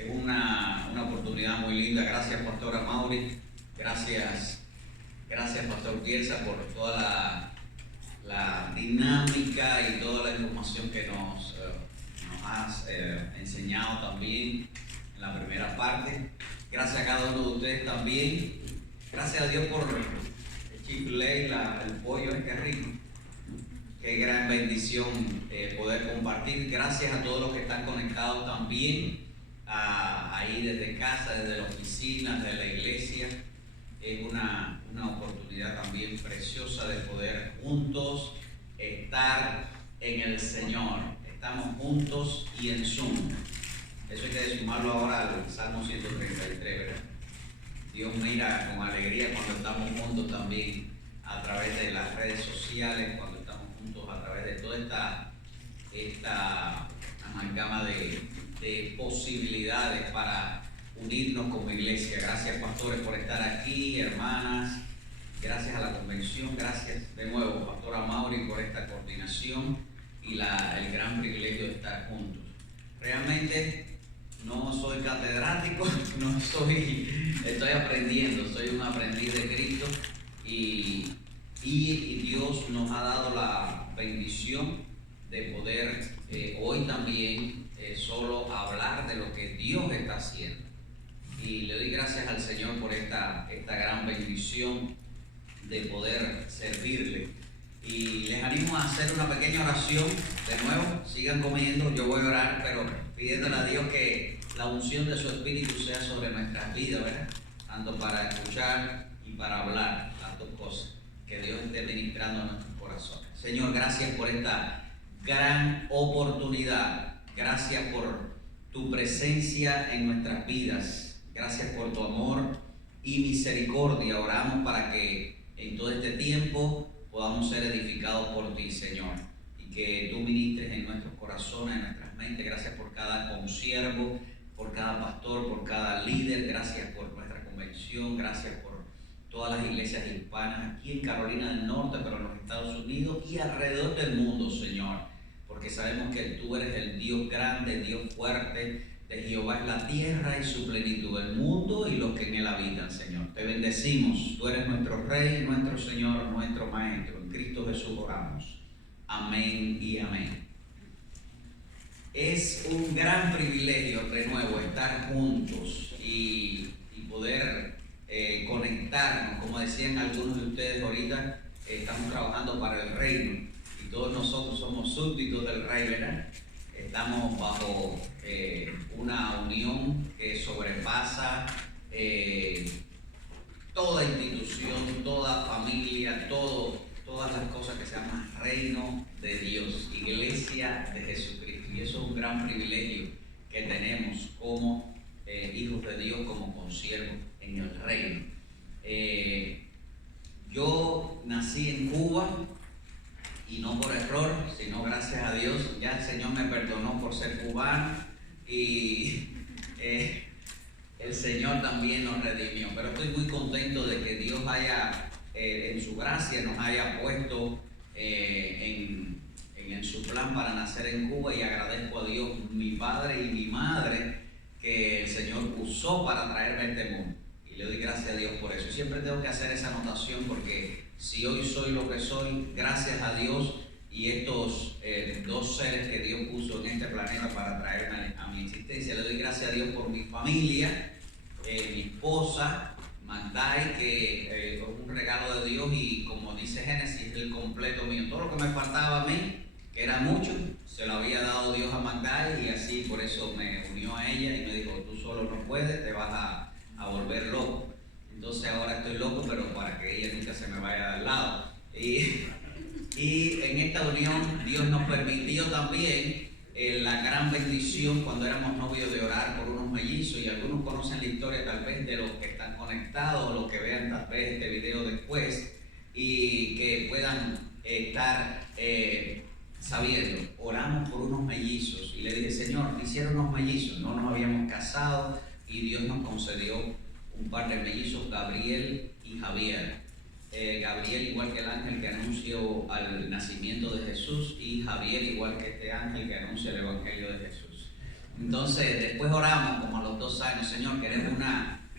Es una oportunidad muy linda. Gracias, Pastora Mauri. Gracias, Pastor Bielsa, por toda la dinámica y toda la información que nos has enseñado también en la primera parte. Gracias a cada uno de ustedes también. Gracias a Dios por el Chick-fil-A, el pollo este rico. Qué gran bendición poder compartir. Gracias a todos los que están conectados también, ahí desde casa, desde la oficina, desde la iglesia. Es una oportunidad también preciosa de poder juntos estar en el Señor. Estamos juntos y en Zoom. Eso hay que sumarlo ahora al Salmo 133, ¿verdad? Dios mira con alegría cuando estamos juntos también a través de las redes sociales, cuando estamos juntos a través de toda esta amalgama de posibilidades para unirnos como iglesia. Gracias, pastores, por estar aquí, hermanas. Gracias a la convención. Gracias de nuevo, Pastora Mauri, por esta coordinación y el gran privilegio de estar juntos. Realmente no soy catedrático, estoy aprendiendo, soy un aprendiz de Cristo y Dios nos ha dado la bendición de poder hoy también solo hablar de lo que Dios está haciendo. Y le doy gracias al Señor por esta gran bendición de poder servirle. Y les animo a hacer una pequeña oración de nuevo. Sigan comiendo, yo voy a orar, pero pidiéndole a Dios que la unción de su Espíritu sea sobre nuestras vidas, ¿verdad? Tanto para escuchar y para hablar, las dos cosas. Que Dios esté ministrando a nuestros corazones. Señor, gracias por esta gran oportunidad. Gracias por tu presencia en nuestras vidas. Gracias por tu amor y misericordia. Oramos para que en todo este tiempo podamos ser edificados por ti, Señor, y que tú ministres en nuestros corazones, en nuestras mentes. Gracias por cada consiervo, por cada pastor, por cada líder. Gracias por nuestra convención. Gracias por todas las iglesias hispanas aquí en Carolina del Norte, pero en los Estados Unidos y alrededor del mundo, Señor, porque sabemos que tú eres el Dios grande, Dios fuerte. De Jehová es la tierra y su plenitud, el mundo y los que en él habitan, Señor. Te bendecimos. Tú eres nuestro Rey, nuestro Señor, nuestro Maestro. En Cristo Jesús oramos. Amén y amén. Es un gran privilegio, de nuevo, estar juntos y poder conectarnos. Como decían algunos de ustedes ahorita, estamos trabajando para el reino y todos nosotros somos súbditos del Rey, ¿verdad? Estamos bajo una unión que sobrepasa toda institución, toda familia, todas las cosas que se llaman reino de Dios, iglesia de Jesucristo. Y eso es un gran privilegio que tenemos como hijos de Dios, como consiervos en el reino. Yo nací en Cuba. Y no por error, sino gracias a Dios. Ya el Señor me perdonó por ser cubano y el Señor también nos redimió. Pero estoy muy contento de que Dios haya, en su gracia, nos haya puesto en su plan para nacer en Cuba, y agradezco a Dios, mi padre y mi madre, que el Señor usó para traerme a este mundo. Y le doy gracias a Dios por eso. Siempre tengo que hacer esa anotación porque si hoy soy lo que soy, gracias a Dios y estos dos seres que Dios puso en este planeta para traerme a mi existencia. Le doy gracias a Dios por mi familia, mi esposa, Magdai, que es un regalo de Dios, y como dice Génesis, el completo mío. Todo lo que me faltaba a mí, que era mucho, se lo había dado Dios a Magdai, y así por eso me unió a ella y me dijo: tú solo no puedes, te vas a volver loco. Entonces ahora estoy loco, pero para que ella nunca se me vaya al lado. Y en esta unión Dios nos permitió también la gran bendición cuando éramos novios de orar por unos mellizos, y algunos conocen la historia tal vez de los que están conectados o los que vean tal vez este video después, y que puedan estar sabiendo. Oramos por unos mellizos y le dije: Señor, hicieron unos mellizos, no nos habíamos casado y Dios nos concedió un par de mellizos, Gabriel y Javier. Gabriel igual que el ángel que anunció al nacimiento de Jesús, y Javier igual que este ángel que anuncia el evangelio de Jesús. Entonces, después oramos como a los 2 años, Señor, queremos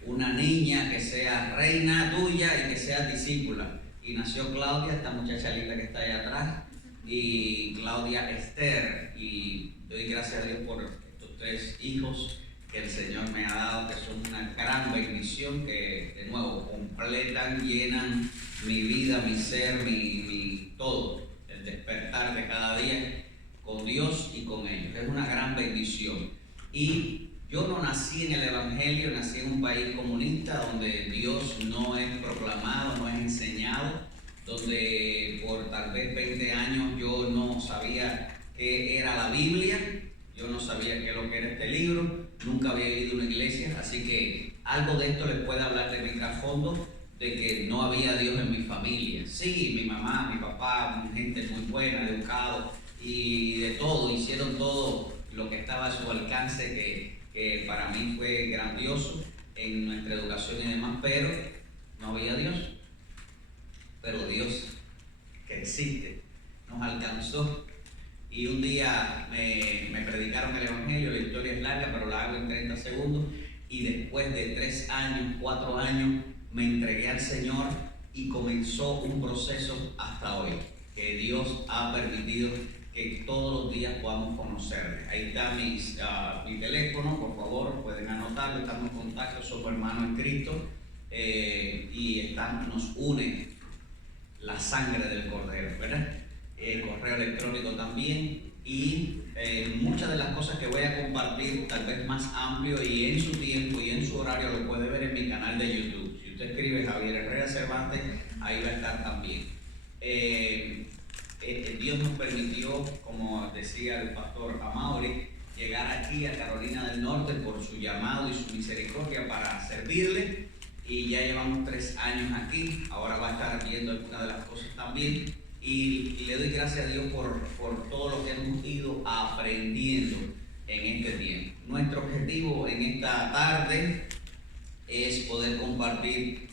una niña que sea reina tuya y que sea discípula. Y nació Claudia, esta muchacha linda que está allá atrás, y Claudia Esther. Y doy gracias a Dios por estos 3 hijos que el Señor me ha dado, que son una gran bendición, que de nuevo completan, llenan mi vida, mi ser, mi todo, el despertar de cada día con Dios y con ellos. Es una gran bendición. Y yo no nací en el Evangelio, nací en un país comunista donde Dios no es proclamado, no es enseñado, donde por tal vez 20 años yo no sabía qué era la Biblia, yo no sabía qué es lo que era este libro, nunca había ido a una iglesia, así que algo de esto les puede hablar de mi trasfondo, de que no había Dios en mi familia. Sí, mi mamá, mi papá, gente muy buena, educado y de todo, hicieron todo lo que estaba a su alcance, que para mí fue grandioso en nuestra educación y demás, pero no había Dios. Pero Dios, que existe, nos alcanzó. Y un día me predicaron el Evangelio, la historia es larga, pero la hago en 30 segundos. Y después de 3 años, 4 años, me entregué al Señor y comenzó un proceso hasta hoy, que Dios ha permitido que todos los días podamos conocerle. Ahí está mi teléfono, por favor, pueden anotarlo, estamos en contacto, somos hermanos en Cristo, y nos une la sangre del Cordero, ¿verdad? El correo electrónico también, y muchas de las cosas que voy a compartir, tal vez más amplio y en su tiempo y en su horario, lo puede ver en mi canal de YouTube. Si usted escribe Javier Herrera Cervantes, ahí va a estar también. Dios nos permitió, como decía el pastor Amaury, llegar aquí a Carolina del Norte por su llamado y su misericordia para servirle, y ya llevamos 3 años aquí. Ahora va a estar viendo algunas de las cosas también, y le doy gracias a Dios por todo lo que hemos ido aprendiendo en este tiempo. Nuestro objetivo en esta tarde es poder compartir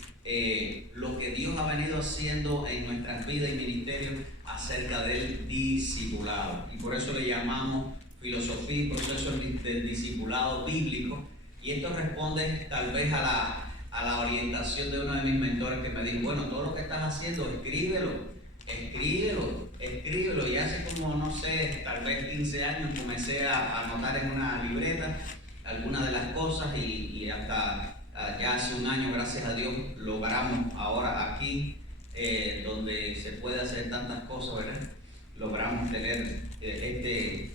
lo que Dios ha venido haciendo en nuestras vidas y ministerios acerca del discipulado, y por eso le llamamos filosofía y proceso del discipulado bíblico. Y esto responde tal vez a la orientación de uno de mis mentores, que me dijo: bueno, todo lo que estás haciendo, escríbelo. Y hace como, no sé, tal vez 15 años comencé a anotar en una libreta algunas de las cosas, y hasta ya hace 1 año, gracias a Dios, logramos ahora aquí, donde se puede hacer tantas cosas, ¿verdad? Logramos tener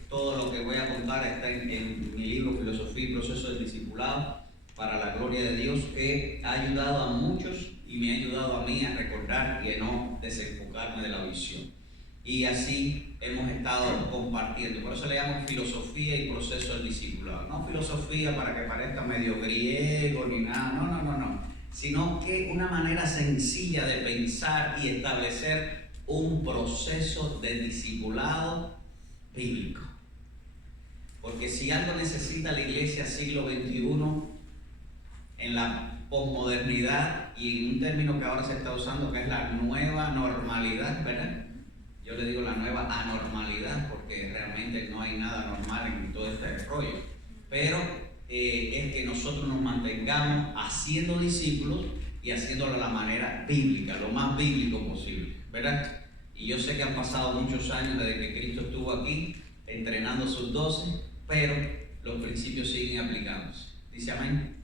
todo lo que voy a contar está en mi libro Filosofía y Proceso del Discipulado, para la gloria de Dios, que ha ayudado a muchos y me ha ayudado a mí a recordar y a no desenfocarme de la visión. Y así hemos estado compartiendo. Por eso le llamo filosofía y proceso del discipulado. No filosofía para que parezca medio griego ni nada, no. Sino que una manera sencilla de pensar y establecer un proceso de discipulado bíblico. Porque si algo necesita la iglesia siglo XXI, en la posmodernidad, y en un término que ahora se está usando, que es la nueva normalidad, ¿verdad? Yo le digo la nueva anormalidad, porque realmente no hay nada normal en todo este rollo. Pero es que nosotros nos mantengamos haciendo discípulos y haciéndolo de la manera bíblica, lo más bíblico posible, ¿verdad? Y yo sé que han pasado muchos años desde que Cristo estuvo aquí entrenando sus 12, pero los principios siguen aplicándose. ¿Dice amén?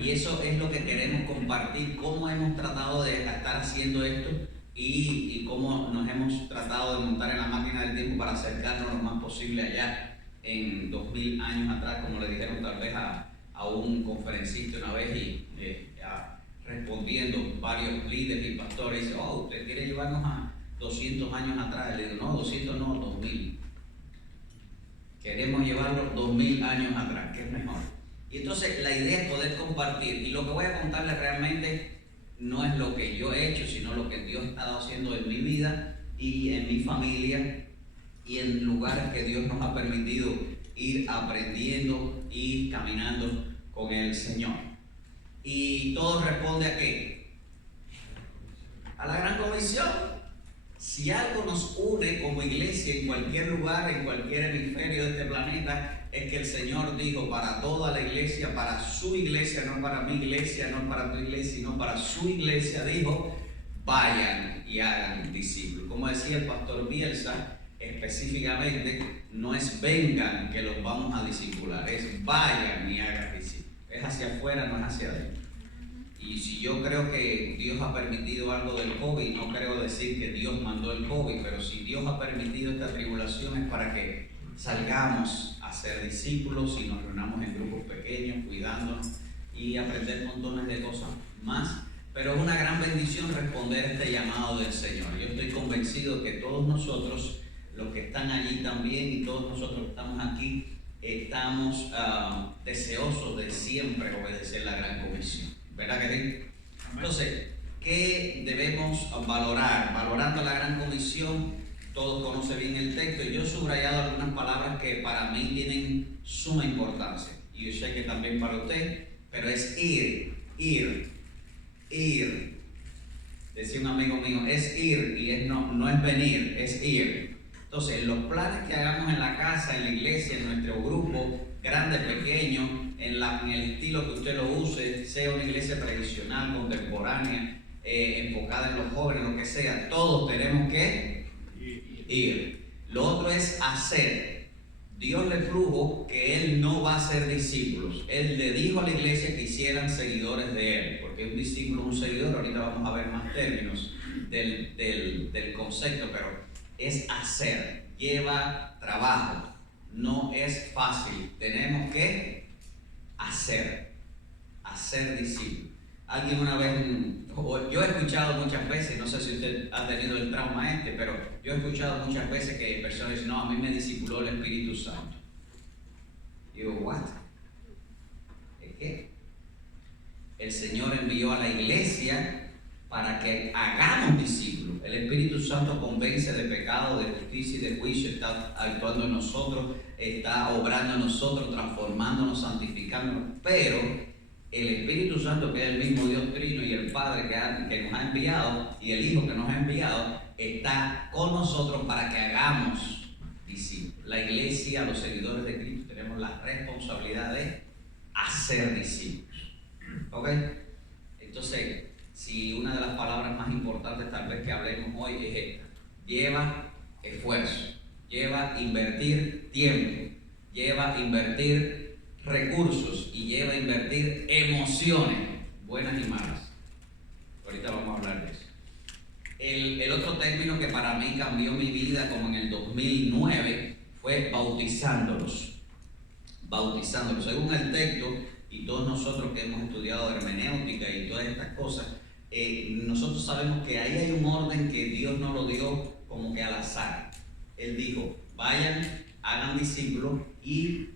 Y eso es lo que queremos compartir, cómo hemos tratado de estar haciendo esto, y cómo nos hemos tratado de montar en la máquina del tiempo para acercarnos lo más posible allá en 2000 años atrás, como le dijeron tal vez a un conferencista una vez, y respondiendo varios líderes y pastores, dice: oh, usted quiere llevarnos a 200 años atrás. Le digo: no, 200 no, 2000. Queremos llevarlo 2000 años atrás, que es mejor. Y entonces la idea es poder compartir, y lo que voy a contarles realmente no es lo que yo he hecho, sino lo que Dios ha estado haciendo en mi vida y en mi familia, y en lugares que Dios nos ha permitido ir aprendiendo y caminando con el Señor. Y todo responde ¿a qué? A la gran comisión. Si algo nos une como iglesia en cualquier lugar, en cualquier hemisferio de este planeta, es que el Señor dijo para toda la iglesia, para su iglesia, no para mi iglesia, no para tu iglesia, sino para su iglesia, dijo, vayan y hagan discípulos. Como decía el pastor Bielsa, específicamente, no es vengan que los vamos a discipular, es vayan y hagan discípulos. Es hacia afuera, no es hacia adentro. Y si yo creo que Dios ha permitido algo del COVID, no creo decir que Dios mandó el COVID, pero si Dios ha permitido esta tribulación es para que salgamos a ser discípulos y nos reunamos en grupos pequeños, cuidándonos y aprender montones de cosas más. Pero es una gran bendición responder a este llamado del Señor. Yo estoy convencido que todos nosotros, los que están allí también y todos nosotros que estamos aquí, estamos deseosos de siempre obedecer la gran comisión. ¿Verdad que sí? Entonces, ¿qué debemos valorar? Valorando la gran comisión, todos conocen bien el texto y yo he subrayado algunas palabras que para mí tienen suma importancia. Y yo sé que también para usted, pero es ir. Decía un amigo mío, es ir y no es venir, es ir. Entonces, los planes que hagamos en la casa, en la iglesia, en nuestro grupo, grande, pequeño, en el estilo que usted lo use, sea una iglesia tradicional, contemporánea, enfocada en los jóvenes, lo que sea, todos tenemos que ir. Lo otro es hacer. Dios le plugo que Él no va a ser discípulos. Él le dijo a la iglesia que hicieran seguidores de Él, porque un discípulo, un seguidor, ahorita vamos a ver más términos del concepto, pero es hacer, lleva trabajo. No es fácil, tenemos que hacer discípulos. Alguien una vez, yo he escuchado muchas veces, no sé si usted ha tenido el trauma pero yo he escuchado muchas veces que personas dicen, no, a mí me discipuló el Espíritu Santo. Digo, ¿what? ¿Es qué? El Señor envió a la iglesia para que hagamos discípulos. El Espíritu Santo convence de pecado, de justicia y de juicio, está actuando en nosotros, está obrando en nosotros, transformándonos, santificándonos, pero el Espíritu Santo, que es el mismo Dios Trino, y el Padre que nos ha enviado, y el Hijo que nos ha enviado, está con nosotros para que hagamos discípulos. La iglesia, los seguidores de Cristo, tenemos la responsabilidad de hacer discípulos. ¿Ok? Entonces, si una de las palabras más importantes tal vez que hablemos hoy es esta, lleva esfuerzo, lleva invertir tiempo, lleva invertir recursos y lleva invertir emociones, buenas y malas. Ahorita vamos a hablar de eso. El otro término que para mí cambió mi vida como en el 2009 fue bautizándolos. Según el texto, y todos nosotros que hemos estudiado hermenéutica y todas estas cosas, nosotros sabemos que ahí hay un orden que Dios no lo dio como que al azar. Él dijo, vayan, hagan discípulos y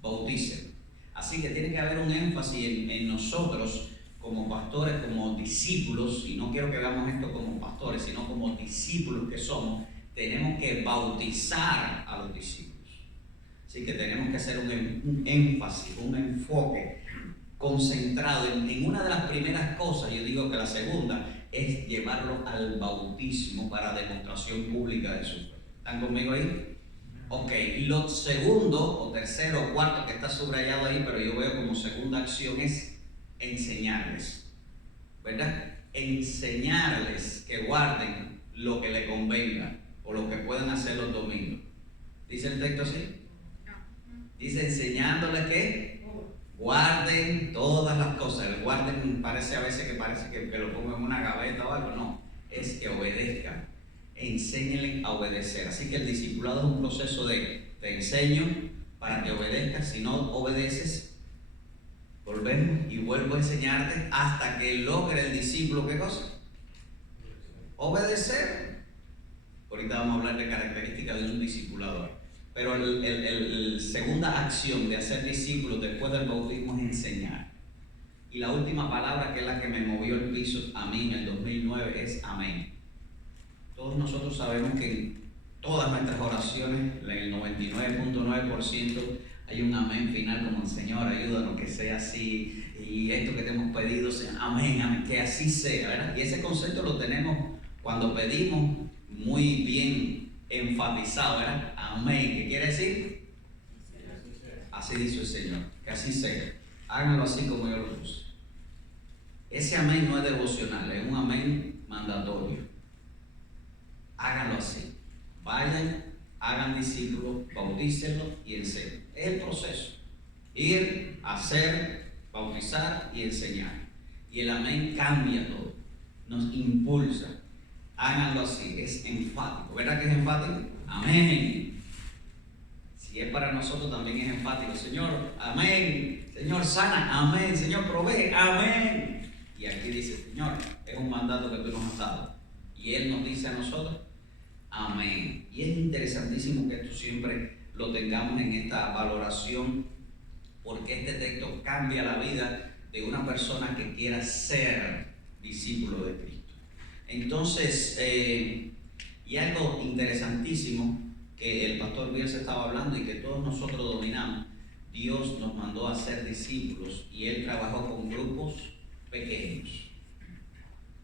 bauticen. Así que tiene que haber un énfasis en nosotros como pastores, como discípulos, y no quiero que hagamos esto como pastores, sino como discípulos que somos, tenemos que bautizar a los discípulos. Así que tenemos que hacer un énfasis, un enfoque concentrado en una de las primeras cosas, yo digo que la segunda, es llevarlo al bautismo para demostración pública de su fe. ¿Están conmigo ahí? Ok, lo segundo, o tercero, o cuarto que está subrayado ahí, pero yo veo como segunda acción es enseñarles, ¿verdad? Enseñarles que guarden lo que le convenga o lo que puedan hacer los domingos. ¿Dice el texto así? Dice enseñándoles que guarden todas las cosas. El guarden parece a veces que lo pongo en una gaveta o algo. No, es que obedezcan. Enséñenle a obedecer. Así que el discipulado es un proceso de te enseño para que obedezcas. Si no obedeces, volvemos y vuelvo a enseñarte hasta que logre el discípulo, ¿qué cosa? Obedecer. Ahorita vamos a hablar de características de un discipulador. Pero la segunda acción de hacer discípulos después del bautismo es enseñar. Y la última palabra, que es la que me movió el piso a mí en el 2009, es amén. Todos nosotros sabemos que en todas nuestras oraciones, en el 99.9%, hay un amén final como el Señor, ayúdanos que sea así, y esto que te hemos pedido sea amén, amén, que así sea, ¿verdad? Y ese concepto lo tenemos cuando pedimos muy bien enfatizado, ¿verdad? Amén, ¿qué quiere decir? Así dice el Señor, que así sea. Háganlo así como yo lo puse. Ese amén no es devocional, es un amén mandatorio. Háganlo así. Vayan, hagan discípulos, bautícenlos y enseñen. Es el proceso. Ir, hacer, bautizar y enseñar. Y el amén cambia todo. Nos impulsa. Háganlo así. Es enfático. ¿Verdad que es enfático? Amén. Si es para nosotros también es enfático. Señor, amén. Señor, sana. Amén. Señor, provee. Amén. Y aquí dice, Señor, es un mandato que tú nos has dado. Y Él nos dice a nosotros, amén. Y es interesantísimo que esto siempre lo tengamos en esta valoración, porque este texto cambia la vida de una persona que quiera ser discípulo de Cristo. Entonces, y algo interesantísimo que el pastor Bielsa estaba hablando y que todos nosotros dominamos, Dios nos mandó a ser discípulos y Él trabajó con grupos pequeños,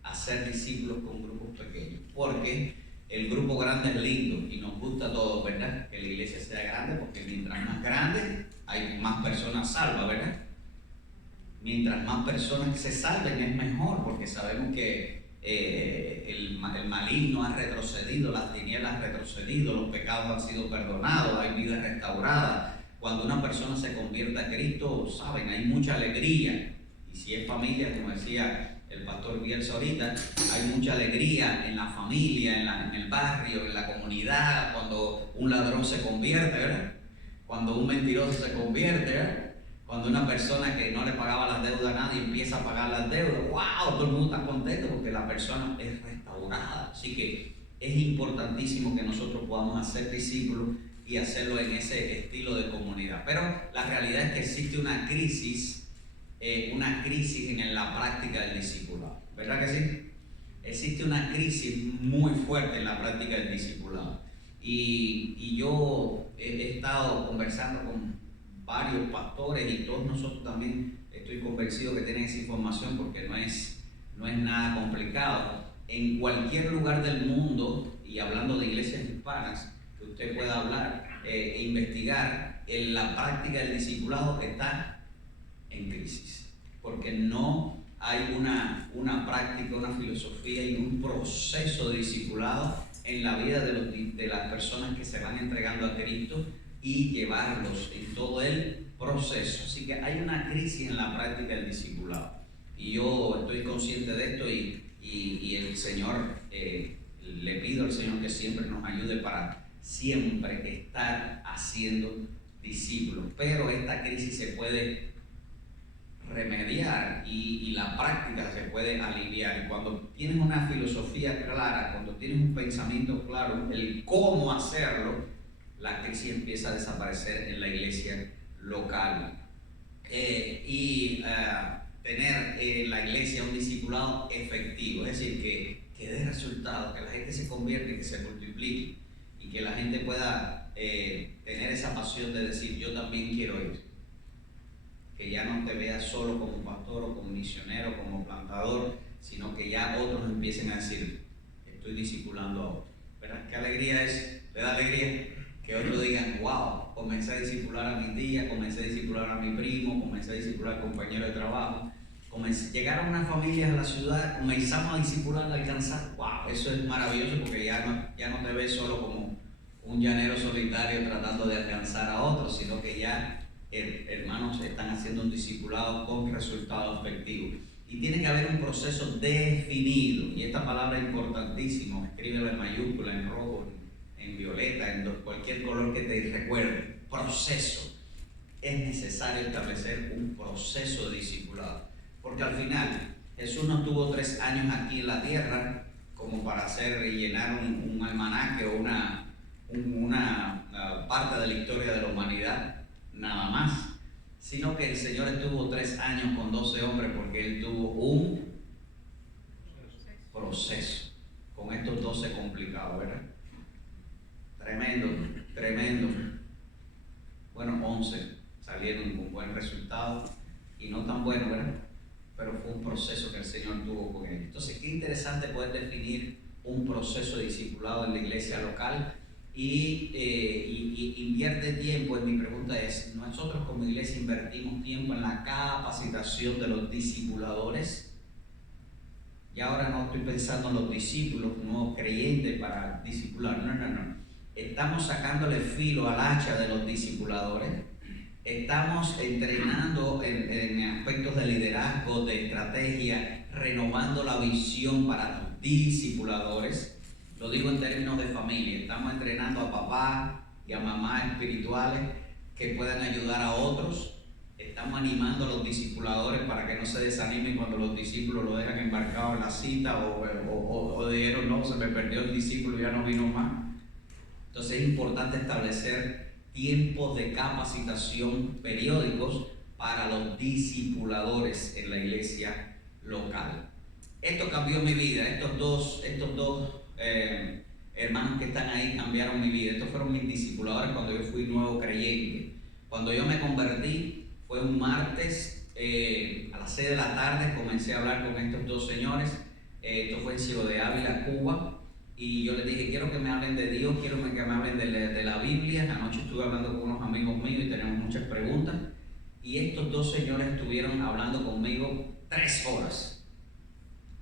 a ser discípulos con grupos pequeños, porque el grupo grande es lindo y nos gusta a todos, ¿verdad? Que la iglesia sea grande, porque mientras más grande hay más personas salvas, ¿verdad? Mientras más personas se salven es mejor, porque sabemos que el maligno ha retrocedido, las tinieblas han retrocedido, los pecados han sido perdonados, hay vida restaurada. Cuando una persona se convierte a Cristo, saben, hay mucha alegría. Y si es familia, como decía el pastor Bielsa ahorita, hay mucha alegría en la familia, en el barrio, en la comunidad, cuando un ladrón se convierte, ¿verdad? Cuando un mentiroso se convierte, ¿verdad? Cuando una persona que no le pagaba las deudas a nadie empieza a pagar las deudas, ¡wow! Todo el mundo está contento porque la persona es restaurada. Así que es importantísimo que nosotros podamos hacer discípulos y hacerlo en ese estilo de comunidad. Pero la realidad es que existe una crisis en la práctica del discipulado. ¿Verdad que sí? Existe una crisis muy fuerte en la práctica del discipulado. Y yo he estado conversando con varios pastores y todos nosotros también estoy convencido que tienen esa información, porque no es nada complicado. En cualquier lugar del mundo, y hablando de iglesias hispanas, que usted pueda hablar e investigar, en la práctica del discipulado está en crisis, porque no hay una práctica, una filosofía y un proceso de discipulado en la vida de las personas que se van entregando a Cristo y llevarlos en todo el proceso. Así que hay una crisis en la práctica del discipulado. Y yo estoy consciente de esto y el Señor, le pido al Señor que siempre nos ayude para siempre estar haciendo discípulos. Pero esta crisis se puede remediar y la práctica se puede aliviar. Y cuando tienes una filosofía clara, cuando tienes un pensamiento claro, el cómo hacerlo, la crisis empieza a desaparecer en la iglesia local. Tener en la iglesia un discipulado efectivo, es decir, que dé resultados, que la gente se convierta y que se multiplique, y que la gente pueda tener esa pasión de decir, yo también quiero ir. Que ya no te veas solo como pastor o como misionero, como plantador, sino que ya otros empiecen a decir, estoy discipulando a otros. ¿Verdad? ¿Qué alegría es? ¿Le da alegría? Que otros digan, wow, comencé a discipular a mi tía, comencé a discipular a mi primo, comencé a discipular al compañero de trabajo, llegaron unas familias a la ciudad, comenzamos a discipular, a alcanzar, wow, eso es maravilloso, porque ya no te ves solo como un llanero solitario tratando de alcanzar a otros, sino que ya hermanos están haciendo un discipulado con resultados efectivos. Y tiene que haber un proceso definido, y esta palabra es importantísima, escríbela en mayúscula, en rojo, en violeta, en cualquier color que te recuerde. Proceso. Es necesario establecer un proceso de discipulado, porque al final Jesús no estuvo 3 años aquí en la tierra como para hacer y llenar un almanaque o una parte de la historia de la humanidad, nada más, sino que el Señor estuvo 3 años con 12 hombres porque Él tuvo un proceso con estos 12 complicados, ¿verdad? Tremendo. Bueno, 11 salieron con buen resultado y no tan bueno, ¿verdad? Pero fue un proceso que el Señor tuvo con ellos. Entonces, qué interesante poder definir un proceso de discipulado en la iglesia local y invierte tiempo. Y mi pregunta es, ¿nosotros como iglesia invertimos tiempo en la capacitación de los discipuladores? Y ahora no estoy pensando en los discípulos, nuevos creyentes para discipular, no. Estamos sacándole filo al hacha de los discipuladores. Estamos entrenando en aspectos de liderazgo, de estrategia, renovando la visión para los discipuladores. Lo digo en términos de familia. Estamos entrenando a papá y a mamá espirituales que puedan ayudar a otros. Estamos animando a los discipuladores para que no se desanimen cuando los discípulos lo dejan embarcado en la cita o dijeron, no, se me perdió el discípulo y ya no vino más. Entonces es importante establecer tiempos de capacitación periódicos para los discipuladores en la iglesia local. Esto cambió mi vida. Estos dos hermanos que están ahí cambiaron mi vida. Estos fueron mis discipuladores cuando yo fui nuevo creyente. Cuando yo me convertí, fue un martes a las 6 de la tarde, comencé a hablar con estos dos señores. Esto fue en Ciego de Ávila, Cuba. Y yo les dije, quiero que me hablen de Dios, quiero que me hablen de la Biblia. Anoche estuve hablando con unos amigos míos y tenemos muchas preguntas. Y estos dos señores estuvieron hablando conmigo 3 horas.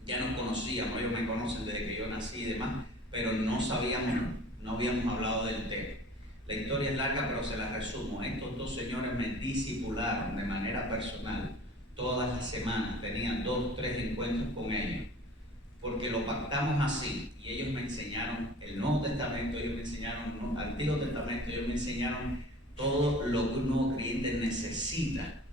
Ya nos conocíamos, ellos me conocen desde que yo nací y demás, pero no habíamos hablado del tema. La historia es larga, pero se la resumo. Estos dos señores me discipularon de manera personal todas las semanas. Tenían 2, 3 encuentros con ellos, porque lo pactamos así. Y ellos me enseñaron el Nuevo Testamento, ellos me enseñaron el Antiguo Testamento, ellos me enseñaron todo lo que un nuevo creyente necesita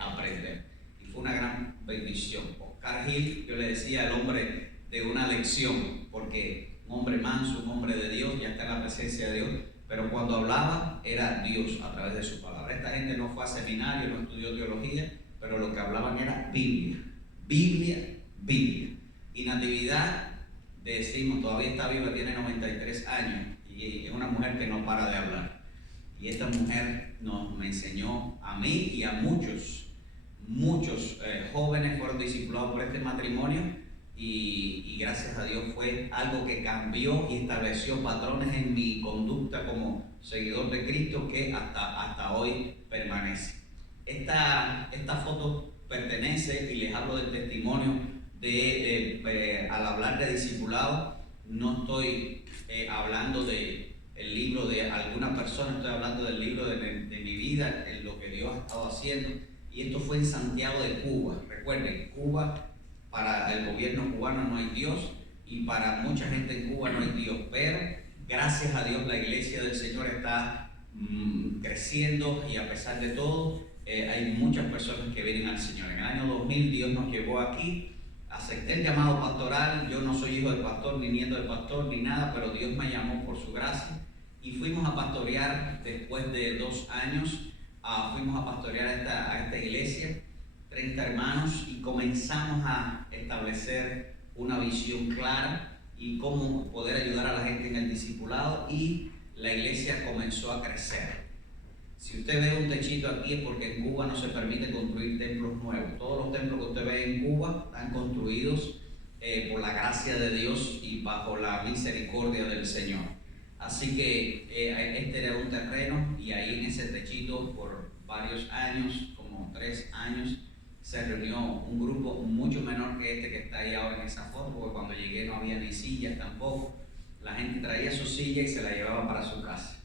aprender. Y fue una gran bendición. Oscar Gil, yo le decía, el hombre de una lección, porque un hombre manso, un hombre de Dios, ya está en la presencia de Dios, pero cuando hablaba era Dios a través de su palabra. Esta gente no fue a seminario, no estudió teología, pero lo que hablaban era Biblia. Y Natividad, decimos, todavía está viva, tiene 93 años y es una mujer que no para de hablar. Y esta mujer me enseñó a mí y a muchos jóvenes fueron discipulados por este matrimonio y gracias a Dios fue algo que cambió y estableció patrones en mi conducta como seguidor de Cristo que hasta hoy permanece. Esta foto pertenece, y les hablo del testimonio al hablar de discipulado, no estoy hablando del libro de alguna persona, estoy hablando del libro de mi vida, en lo que Dios ha estado haciendo. Y esto fue en Santiago de Cuba. Recuerden, Cuba, para el gobierno cubano no hay Dios, y para mucha gente en Cuba no hay Dios, pero gracias a Dios la iglesia del Señor está creciendo, y a pesar de todo hay muchas personas que vienen al Señor. En el año 2000 Dios nos llevó aquí. Acepté el llamado pastoral. Yo no soy hijo del pastor, ni nieto del pastor, ni nada, pero Dios me llamó por su gracia y fuimos a pastorear después de 2 años. Fuimos a pastorear a esta iglesia, 30 hermanos, y comenzamos a establecer una visión clara y cómo poder ayudar a la gente en el discipulado, y la iglesia comenzó a crecer. Si usted ve un techito aquí es porque en Cuba no se permite construir templos nuevos. Todos los templos que usted ve en Cuba están construidos por la gracia de Dios y bajo la misericordia del Señor. Así que este era un terreno, y ahí en ese techito por varios años, como 3 años, se reunió un grupo mucho menor que este que está ahí ahora en esa foto, porque cuando llegué no había ni sillas tampoco. La gente traía su silla y se la llevaba para su casa.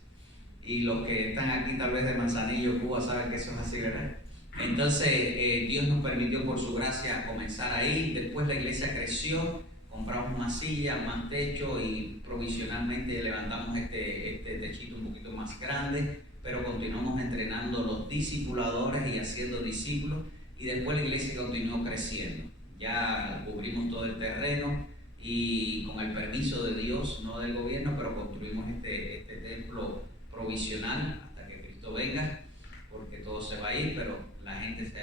Y los que están aquí tal vez de Manzanillo, Cuba, saben que eso es así, ¿verdad? Entonces Dios nos permitió por su gracia comenzar ahí. Después la iglesia creció, compramos más sillas, más techo, y provisionalmente levantamos este techito un poquito más grande, pero continuamos entrenando los discipuladores y haciendo discípulos, y después la iglesia continuó creciendo. Ya cubrimos todo el terreno y con el permiso de Dios, no del gobierno, pero construimos este templo provisional hasta que Cristo venga, porque todo se va a ir, pero la gente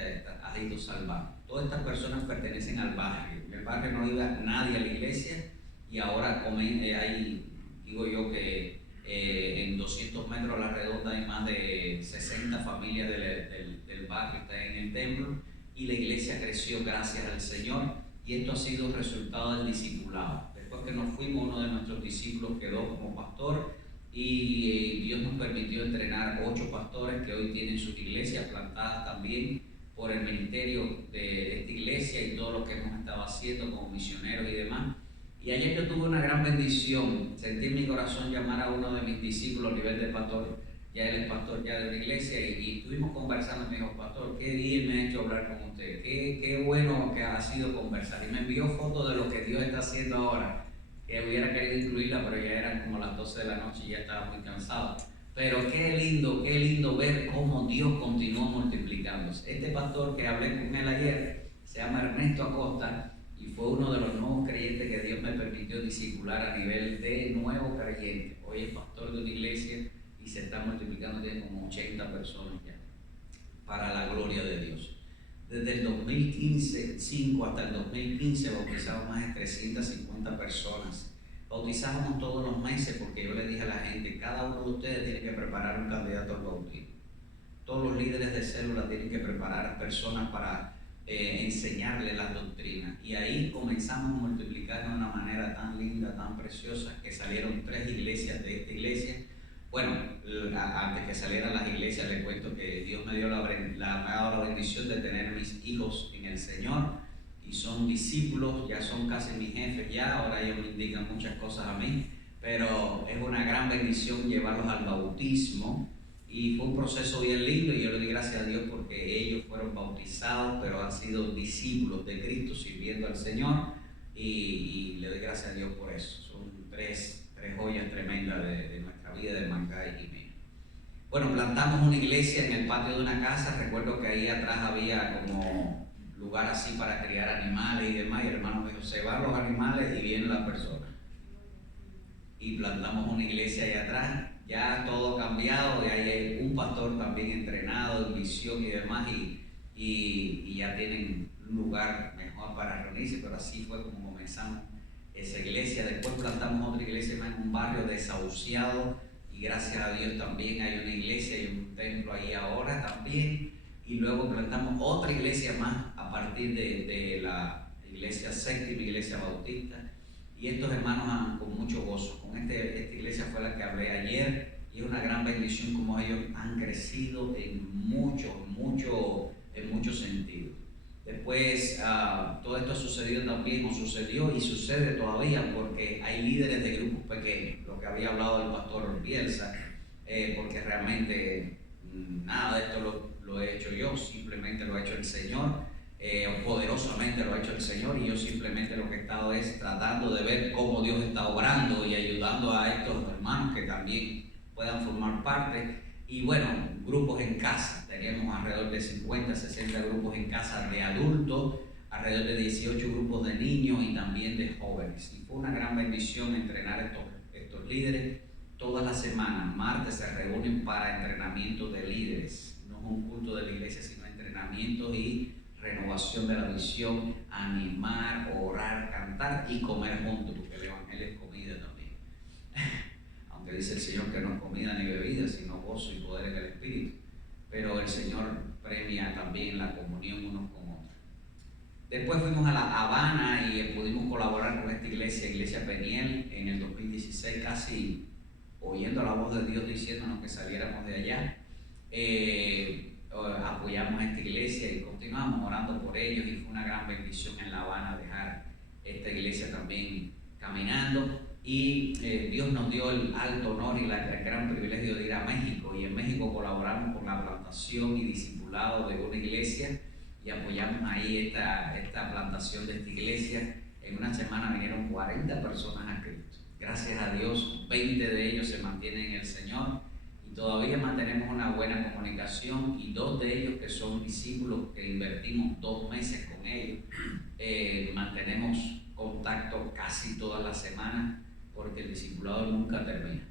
ha ido salvando. Todas estas personas pertenecen al barrio. En el barrio no iba nadie a la iglesia, y ahora hay, digo yo que en 200 metros a la redonda hay más de 60 familias del barrio que están en el templo, y la iglesia creció gracias al Señor, y esto ha sido resultado del discipulado. Después que nos fuimos, uno de nuestros discípulos quedó como pastor, y Dios nos permitió entrenar 8 pastores que hoy tienen sus iglesias plantadas también por el ministerio de esta iglesia y todo lo que hemos estado haciendo como misioneros y demás. Y ayer yo tuve una gran bendición, sentí en mi corazón llamar a uno de mis discípulos a nivel de pastor, ya él es pastor ya de la iglesia, y estuvimos conversando. Me dijo: pastor, qué bien me ha hecho hablar con usted, qué bueno que ha sido conversar, y me envió fotos de lo que Dios está haciendo ahora, que hubiera querido incluirla, pero ya eran como las 12 de la noche y ya estaba muy cansado. Pero qué lindo ver cómo Dios continúa multiplicándose. Este pastor que hablé con él ayer se llama Ernesto Acosta y fue uno de los nuevos creyentes que Dios me permitió discipular a nivel de nuevo creyente. Hoy es pastor de una iglesia y se está multiplicando, tiene como 80 personas ya, para la gloria de Dios. Desde el 2005 hasta el 2015 bautizamos más de 350 personas. Bautizábamos todos los meses porque yo le dije a la gente: cada uno de ustedes tiene que preparar un candidato al bautismo. Todos los líderes de célula tienen que preparar personas para enseñarles las doctrinas. Y ahí comenzamos a multiplicar de una manera tan linda, tan preciosa, que salieron 3 iglesias de esta iglesia. Bueno, antes que salieran las iglesias, les cuento que Dios me dio me ha dado la bendición de tener mis hijos en el Señor y son discípulos, ya son casi mis jefes ya, ahora ellos me indican muchas cosas a mí, pero es una gran bendición llevarlos al bautismo y fue un proceso bien lindo, y yo le doy gracias a Dios porque ellos fueron bautizados, pero han sido discípulos de Cristo sirviendo al Señor, y le doy gracias a Dios por eso. Son tres joyas tremendas de nuestra vida de Mancay y mía. Bueno, plantamos una iglesia en el patio de una casa. Recuerdo que ahí atrás había como lugar así para criar animales y demás, y el hermano me dijo: se van los animales y vienen las personas. Y plantamos una iglesia ahí atrás, ya todo cambiado, y ahí hay un pastor también entrenado en visión y demás, y ya tienen un lugar mejor para reunirse. Pero así fue como comenzamos esa iglesia. Después plantamos otra iglesia en un barrio desahuciado, y gracias a Dios también hay una iglesia y un templo ahí ahora también. Y luego plantamos otra iglesia más a partir de la iglesia séptima, iglesia bautista. Y estos hermanos con mucho gozo. Con esta iglesia fue la que hablé ayer, y es una gran bendición como ellos han crecido en muchos sentidos. Después todo esto ha sucedido también, o sucedió y sucede todavía, porque hay líderes de grupos pequeños, lo que había hablado el pastor Bielsa, porque realmente nada de esto lo he hecho yo, simplemente lo ha hecho el Señor. Poderosamente lo ha hecho el Señor, y yo simplemente lo que he estado es tratando de ver cómo Dios está obrando y ayudando a estos hermanos que también puedan formar parte. Y bueno, grupos en casa, tenemos alrededor de 50, 60 grupos en casa de adultos, alrededor de 18 grupos de niños y también de jóvenes. Y fue una gran bendición entrenar estos líderes. Todas las semanas, martes, se reúnen para entrenamiento de líderes. No es un culto de la iglesia, sino entrenamientos y renovación de la visión, animar, orar, cantar y comer juntos, porque el evangelio es comida también. Aunque dice el Señor que no es comida ni bebida, sino gozo y poder en el Espíritu. Pero el Señor premia también la comunión unos con otros. Después fuimos a La Habana y pudimos colaborar con esta iglesia Peniel, en el 2016, casi oyendo la voz de Dios diciéndonos que saliéramos de allá. Apoyamos a esta iglesia y continuamos orando por ellos, y fue una gran bendición en La Habana dejar esta iglesia también caminando. Y Dios nos dio el alto honor y el gran privilegio de ir a México, y en México colaboramos con la plantación y discipulado de una iglesia y apoyamos ahí esta plantación de esta iglesia. En una semana vinieron 40 personas a Cristo. Gracias a Dios, 20 de ellos se mantienen en el Señor. Todavía mantenemos una buena comunicación, y 2 de ellos que son discípulos que invertimos 2 meses con ellos, mantenemos contacto casi todas las semanas, porque el discipulado nunca termina.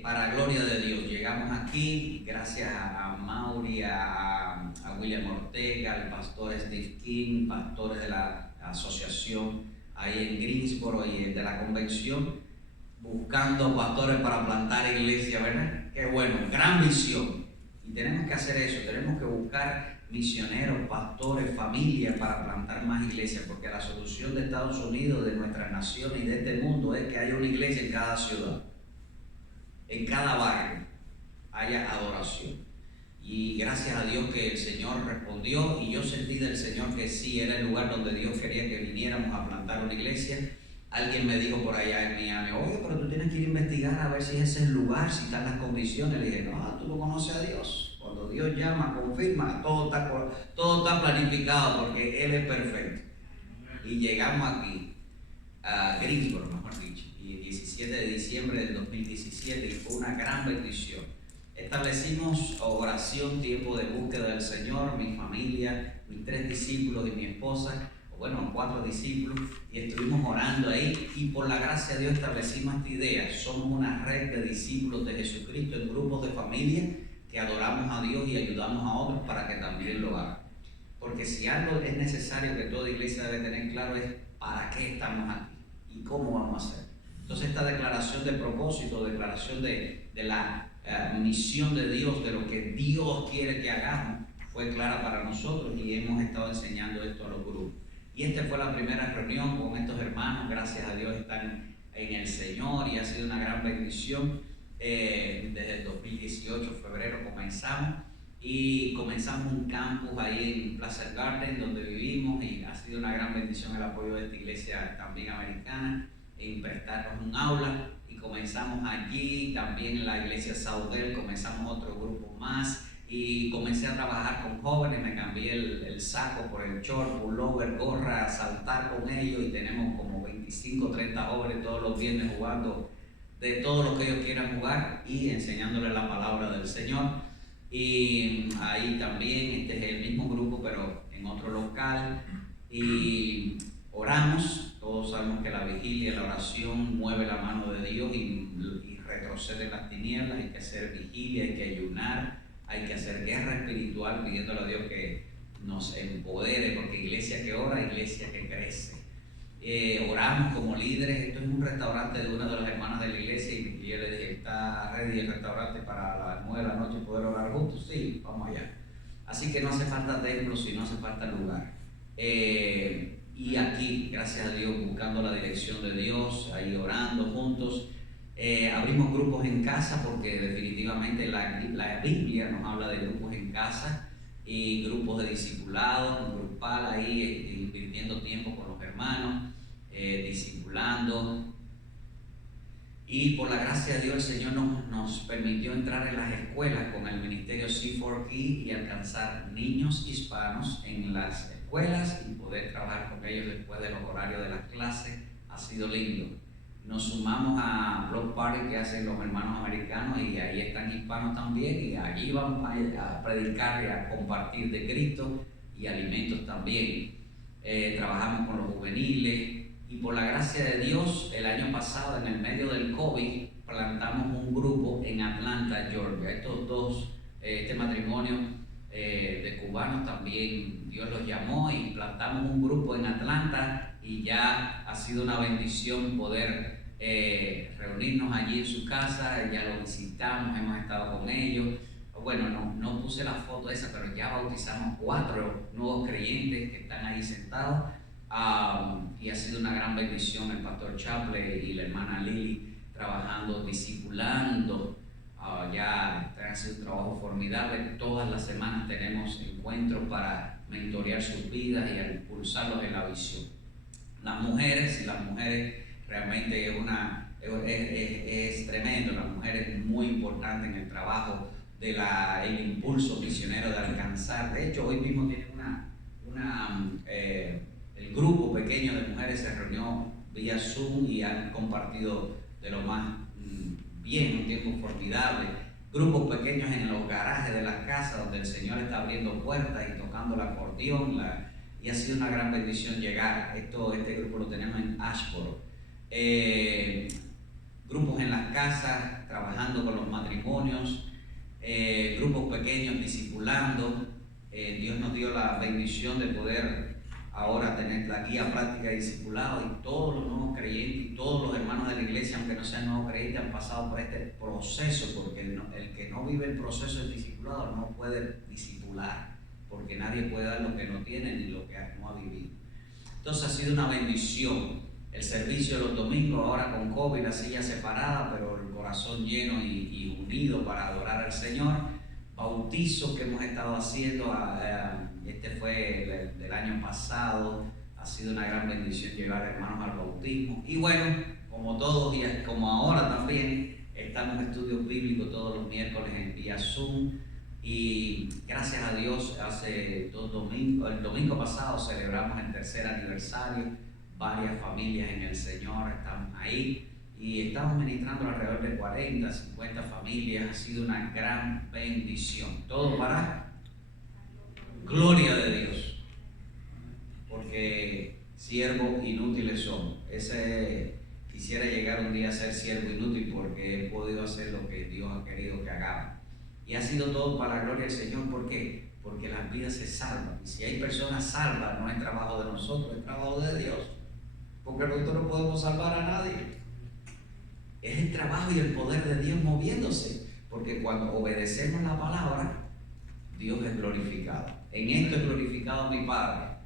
Para gloria de Dios, llegamos aquí gracias a Mauri, a William Ortega, al pastor Steve King, pastores de la asociación ahí en Greensboro y de la convención, buscando pastores para plantar iglesia, ¿verdad? Qué bueno, gran visión. Y tenemos que hacer eso, tenemos que buscar misioneros, pastores, familias para plantar más iglesias, porque la solución de Estados Unidos, de nuestra nación y de este mundo es que haya una iglesia en cada ciudad, en cada barrio, haya adoración. Y gracias a Dios que el Señor respondió, y yo sentí del Señor que sí, era el lugar donde Dios quería que viniéramos a plantar una iglesia. Alguien me dijo por allá en Miami, oye, pero tú tienes que ir a investigar a ver si ese es el lugar, si están las condiciones. Le dije, no, tú no conoces a Dios. Cuando Dios llama, confirma, todo está planificado porque Él es perfecto. Y llegamos aquí, a Greensboro, mejor dicho, y el 17 de diciembre del 2017, y fue una gran bendición. Establecimos oración, tiempo de búsqueda del Señor, mi familia, mis 3 discípulos y mi esposa, 4 discípulos, y estuvimos orando ahí, y por la gracia de Dios establecimos esta idea. Somos una red de discípulos de Jesucristo en grupos de familia que adoramos a Dios y ayudamos a otros para que también lo hagan. Porque si algo es necesario que toda iglesia debe tener claro es para qué estamos aquí y cómo vamos a hacer. Entonces esta declaración de propósito, declaración de la misión de Dios, de lo que Dios quiere que hagamos, fue clara para nosotros y hemos estado enseñando esto a los grupos. Y esta fue la primera reunión con estos hermanos, gracias a Dios están en el Señor y ha sido una gran bendición. Desde el 2018, febrero, comenzamos un campus ahí en Plaza Garden donde vivimos, y ha sido una gran bendición el apoyo de esta iglesia también americana en prestarnos un aula, y comenzamos allí. También en la iglesia Saudel comenzamos otro grupo más, y comencé a trabajar con jóvenes. Me cambié el saco por el short, pullover, gorra, a saltar con ellos, y tenemos como 25 30 jóvenes todos los viernes jugando de todo lo que ellos quieran jugar y enseñándoles la palabra del Señor. Y ahí también, este es el mismo grupo pero en otro local, y oramos. Todos sabemos que la vigilia, la oración mueve la mano de Dios y retrocede las tinieblas. Hay que hacer vigilia, hay que ayunar, hay que hacer guerra espiritual pidiéndole a Dios que nos empodere, porque iglesia que ora, iglesia que crece. Oramos como líderes. Esto es un restaurante de una de las hermanas de la iglesia, y yo le dije, ¿está ready el restaurante para las 9 de la noche poder orar juntos? Sí, vamos allá. Así que no hace falta templo, sino hace falta lugar. Y aquí, gracias a Dios, buscando la dirección de Dios, ahí orando juntos. Abrimos grupos en casa, porque definitivamente la Biblia nos habla de grupos en casa y grupos de discipulado, un grupal ahí, invirtiendo tiempo con los hermanos, discipulando. Y por la gracia de Dios el Señor nos permitió entrar en las escuelas con el ministerio C4Key y alcanzar niños hispanos en las escuelas y poder trabajar con ellos después de los horarios de las clases. Ha sido lindo. Nos sumamos a Block Party que hacen los hermanos americanos, y ahí están hispanos también, y allí vamos a predicar y a compartir de Cristo y alimentos también. Trabajamos con los juveniles, y por la gracia de Dios el año pasado, en el medio del COVID, plantamos un grupo en Atlanta, Georgia. Estos dos, este matrimonio de cubanos también, Dios los llamó y plantamos un grupo en Atlanta, y ya ha sido una bendición poder reunirnos allí en su casa. Ya lo visitamos, hemos estado con ellos. Bueno, no puse la foto esa, pero ya bautizamos 4 nuevos creyentes que están ahí sentados, y ha sido una gran bendición. El pastor Chaple y la hermana Lili trabajando, discipulando. Ya ha sido un trabajo formidable. Todas las semanas tenemos encuentros para mentorear sus vidas y impulsarlos en la visión. Las mujeres realmente es tremendo. Las mujeres es muy importante en el trabajo el impulso misionero de alcanzar. De hecho, hoy mismo tiene el grupo pequeño de mujeres se reunió vía Zoom y han compartido de lo más bien, un tiempo formidable. Grupos pequeños en los garajes de las casas donde el Señor está abriendo puertas y tocando el acordeón, y ha sido una gran bendición llegar. Este grupo lo tenemos en Ashboro. Grupos en las casas, trabajando con los matrimonios, grupos pequeños discipulando. Dios nos dio la bendición de poder ahora tener la guía práctica de discipulado, y todos los nuevos creyentes y todos los hermanos de la iglesia, aunque no sean nuevos creyentes, han pasado por este proceso, porque el que no vive el proceso de discipulado no puede discipular, porque nadie puede dar lo que no tiene ni lo que no ha vivido. Entonces ha sido una bendición el servicio de los domingos, ahora con COVID, la silla separada, pero el corazón lleno y unido para adorar al Señor. Bautizos que hemos estado haciendo, este fue del año pasado, ha sido una gran bendición llevar hermanos al bautismo. Y bueno, como todos y como ahora también, estamos en estudios bíblicos todos los miércoles en vía Zoom. Y gracias a Dios, hace el domingo pasado celebramos el 3er aniversario. Varias familias en el Señor están ahí. Y estamos ministrando alrededor de 40, 50 familias. Ha sido una gran bendición. Todo para gloria de Dios. Porque siervos inútiles somos. Quisiera llegar un día a ser siervo inútil, porque he podido hacer lo que Dios ha querido que hagamos. Y ha sido todo para la gloria del Señor. ¿Por qué? Porque las vidas se salvan. Y si hay personas salvas, no es trabajo de nosotros, es trabajo de Dios. Porque nosotros no podemos salvar a nadie. Es el trabajo y el poder de Dios moviéndose, porque cuando obedecemos la palabra, Dios es glorificado. En esto es glorificado mi Padre,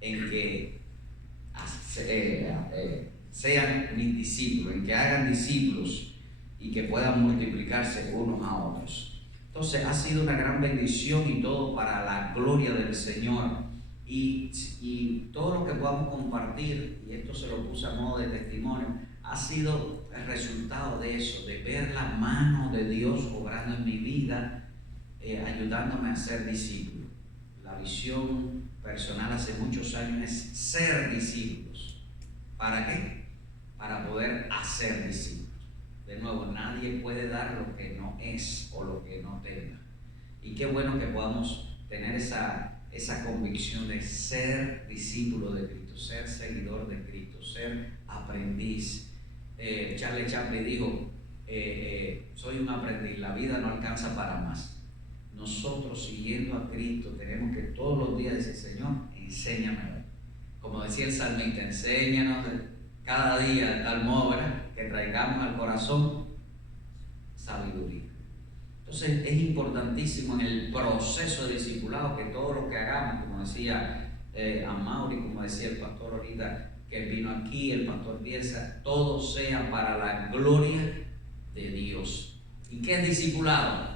en que sean mis discípulos, en que hagan discípulos y que puedan multiplicarse unos a otros. Entonces ha sido una gran bendición y todo para la gloria del Señor. Y todo lo que podamos compartir, y esto se lo puse a modo de testimonio, ha sido el resultado de eso, de ver la mano de Dios obrando en mi vida, ayudándome a ser discípulo. La visión personal hace muchos años es ser discípulos. ¿Para qué? Para poder hacer discípulos. De nuevo, nadie puede dar lo que no es o lo que no tenga. Y qué bueno que podamos tener esa convicción de ser discípulo de Cristo, ser seguidor de Cristo, ser aprendiz. Charles Chaplin dijo, soy un aprendiz, la vida no alcanza para más. Nosotros, siguiendo a Cristo, tenemos que todos los días decir: Señor, enséñame. Como decía el salmista, enséñanos cada día de tal modo, ¿verdad?, que traigamos al corazón sabiduría. Entonces es importantísimo en el proceso de discipulado que todo lo que hagamos, como decía Amaury, como decía el pastor ahorita que vino aquí, el pastor Bielsa, todo sea para la gloria de Dios. ¿Y qué es discipulado?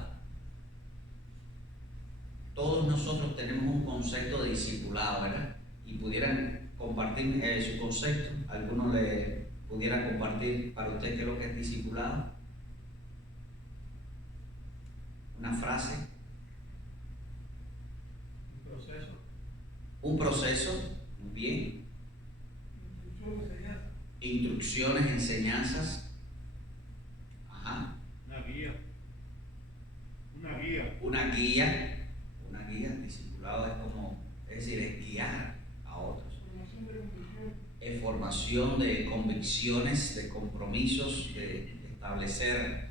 Todos nosotros tenemos un concepto de discipulado, ¿verdad? Y pudieran compartir su concepto. Algunos le pudieran compartir para usted qué es lo que es discipulado. Una frase. Un proceso. Muy bien. Instrucciones, enseñanzas. Ajá. Una guía. Discipulado es guiar a otros. Es formación de convicciones, de compromisos, de establecer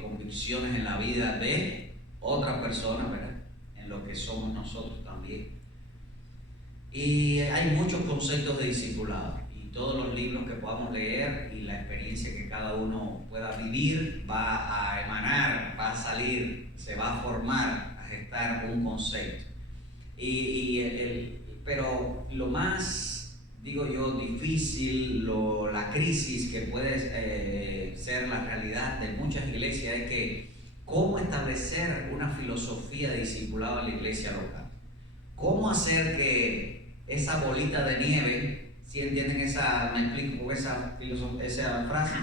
convicciones en la vida de otras personas, ¿verdad?, en lo que somos nosotros también. Y hay muchos conceptos de discipulado, y todos los libros que podamos leer y la experiencia que cada uno pueda vivir va a emanar, va a salir, se va a formar, a gestar un concepto. Pero lo más, digo yo, difícil, la crisis que puede ser la realidad de muchas iglesias es que cómo establecer una filosofía de discipulado en la iglesia local. Cómo hacer que esa bolita de nieve, si entienden me explico con esa frase,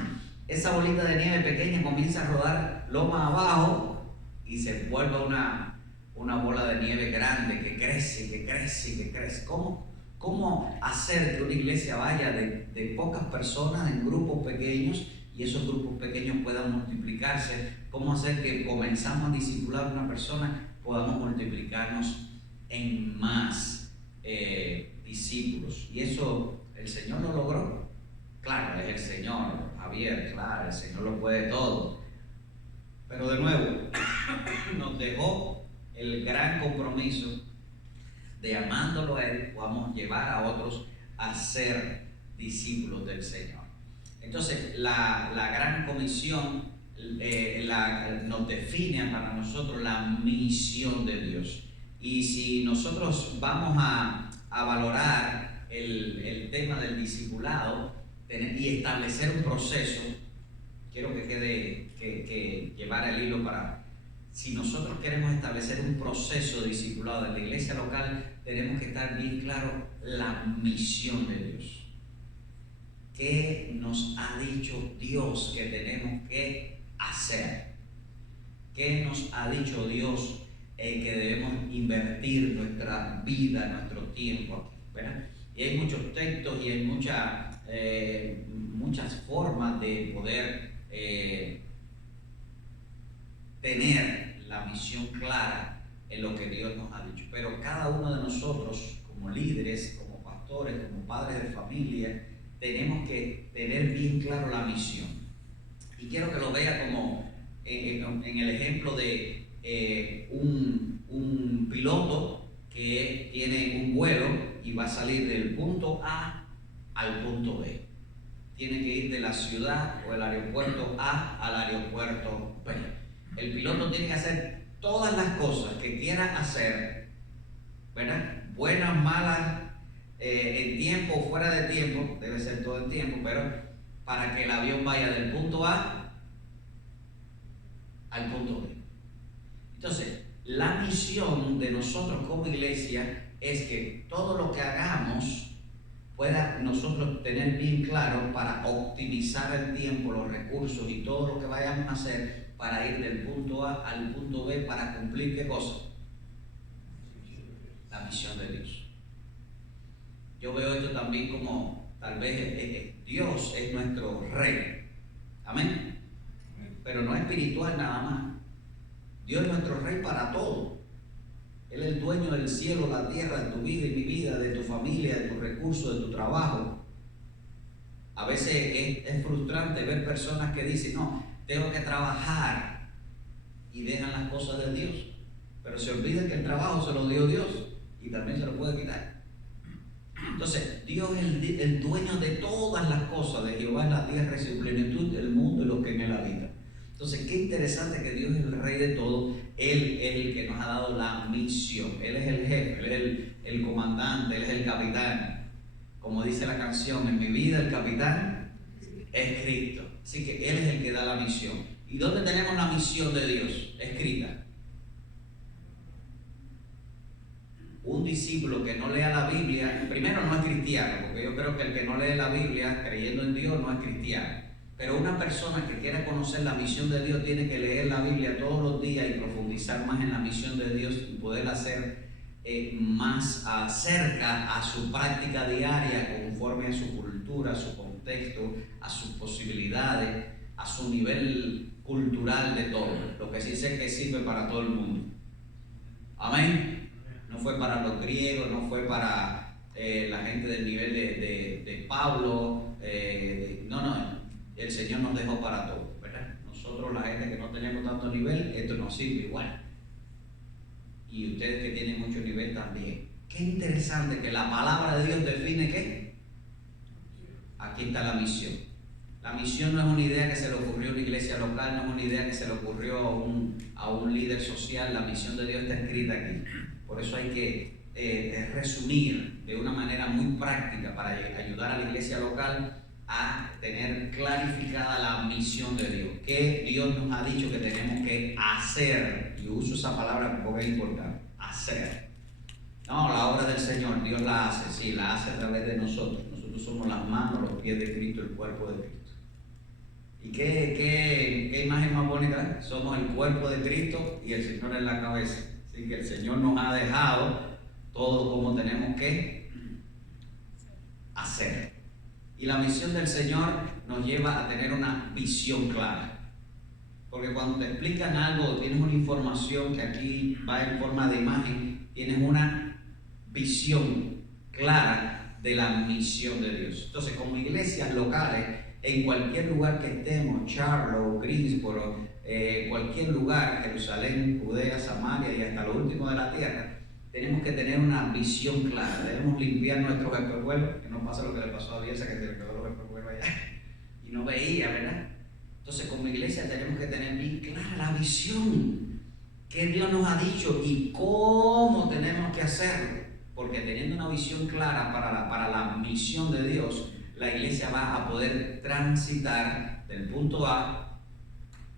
esa bolita de nieve pequeña comienza a rodar loma abajo y se vuelve una bola de nieve grande que crece. ¿Cómo hacer que una iglesia vaya de pocas personas en grupos pequeños y esos grupos pequeños puedan multiplicarse? ¿Cómo hacer que comenzamos a discipular a una persona, podamos multiplicarnos en más discípulos? Y eso el Señor lo logró. Claro, es el Señor, Javier, claro, el Señor lo puede todo. Pero de nuevo, nos dejó el gran compromiso de amándolo a Él, podamos llevar a otros a ser discípulos del Señor. Entonces, la gran comisión nos define para nosotros la misión de Dios. Y si nosotros vamos a valorar el tema del discipulado y establecer un proceso, quiero que quede, que llevar el hilo para... Si nosotros queremos establecer un proceso de discipulado en la iglesia local, tenemos que estar bien claro la misión de Dios. ¿Qué nos ha dicho Dios que tenemos que hacer? ¿Qué nos ha dicho Dios que debemos invertir nuestra vida, nuestro tiempo aquí? ¿Verdad? Y hay muchos textos y hay muchas formas de poder tener la misión clara en lo que Dios nos ha dicho. Pero cada uno de nosotros, como líderes, como pastores, como padres de familia, tenemos que tener bien claro la misión. Y quiero que lo vea como en el ejemplo de un piloto que tiene un vuelo y va a salir del punto A al punto B. Tiene que ir de la ciudad o el aeropuerto A al aeropuerto B. El piloto tiene que hacer todas las cosas que quiera hacer, ¿verdad? Buenas, malas, en tiempo o fuera de tiempo, debe ser todo el tiempo, pero para que el avión vaya del punto A al punto B. Entonces, la misión de nosotros como iglesia es que todo lo que hagamos pueda nosotros tener bien claro para optimizar el tiempo, los recursos y todo lo que vayamos a hacer para ir del punto A al punto B para cumplir ¿qué cosa? La misión de Dios. Yo veo esto también como tal vez Dios es nuestro rey. Amén. Pero no espiritual nada más. Dios es nuestro rey para todo. Él es el dueño del cielo, la tierra, de tu vida y mi vida, de tu familia, de tus recursos, de tu trabajo. A veces es frustrante ver personas que dicen, no, tengo que trabajar y dejan las cosas de Dios. Pero se olvidan que el trabajo se lo dio Dios y también se lo puede quitar. Entonces, Dios es el dueño de todas las cosas, de Jehová es la tierra y su plenitud, el mundo y lo que en él habita. Entonces, qué interesante que Dios es el rey de todo. Él es el que nos ha dado la misión. Él es el jefe, Él es el comandante, Él es el capitán. Como dice la canción, en mi vida el capitán es Cristo. Así que Él es el que da la misión. ¿Y dónde tenemos la misión de Dios escrita? Un discípulo que no lea la Biblia, primero no es cristiano, porque yo creo que el que no lee la Biblia creyendo en Dios no es cristiano. Pero una persona que quiera conocer la misión de Dios tiene que leer la Biblia todos los días y profundizar más en la misión de Dios y poder hacer más cerca a su práctica diaria, conforme a su cultura, a su contexto, a sus posibilidades, a su nivel cultural de todo. Lo que sí sé que sirve para todo el mundo. Amén. No fue para los griegos, no fue para la gente del nivel de Pablo. No. El Señor nos dejó para todo, ¿verdad? Nosotros, la gente que no tenemos tanto nivel, esto nos sirve igual. Y ustedes que tienen mucho nivel también. Qué interesante que la palabra de Dios define ¿qué? Aquí está la misión. La misión no es una idea que se le ocurrió a una iglesia local, no es una idea que se le ocurrió a un líder social. La misión de Dios está escrita aquí. Por eso hay que resumir de una manera muy práctica para ayudar a la iglesia local a tener clarificada la misión de Dios. ¿Qué Dios nos ha dicho que tenemos que hacer? Y uso esa palabra porque es importante. Hacer. No, la obra del Señor, Dios la hace. Sí, la hace a través de nosotros. Nosotros somos las manos, los pies de Cristo, el cuerpo de Cristo. ¿Y qué imagen más bonita? Somos el cuerpo de Cristo y el Señor es la cabeza. Así que el Señor nos ha dejado todo como tenemos que hacer. Y la misión del Señor nos lleva a tener una visión clara. Porque cuando te explican algo, tienes una información que aquí va en forma de imagen, tienes una visión clara de la misión de Dios. Entonces, como iglesias locales, en cualquier lugar que estemos, Charlotte, Greensboro, cualquier lugar, Jerusalén, Judea, Samaria y hasta lo último de la tierra, tenemos que tener una visión clara, debemos limpiar nuestros espejuelos, que no pasa lo que le pasó a Bielsa, que se le quedó los espejuelos allá y no veía, ¿verdad? Entonces como iglesia tenemos que tener bien clara la visión que Dios nos ha dicho y cómo tenemos que hacerlo, porque teniendo una visión clara para la misión de Dios, la iglesia va a poder transitar del punto A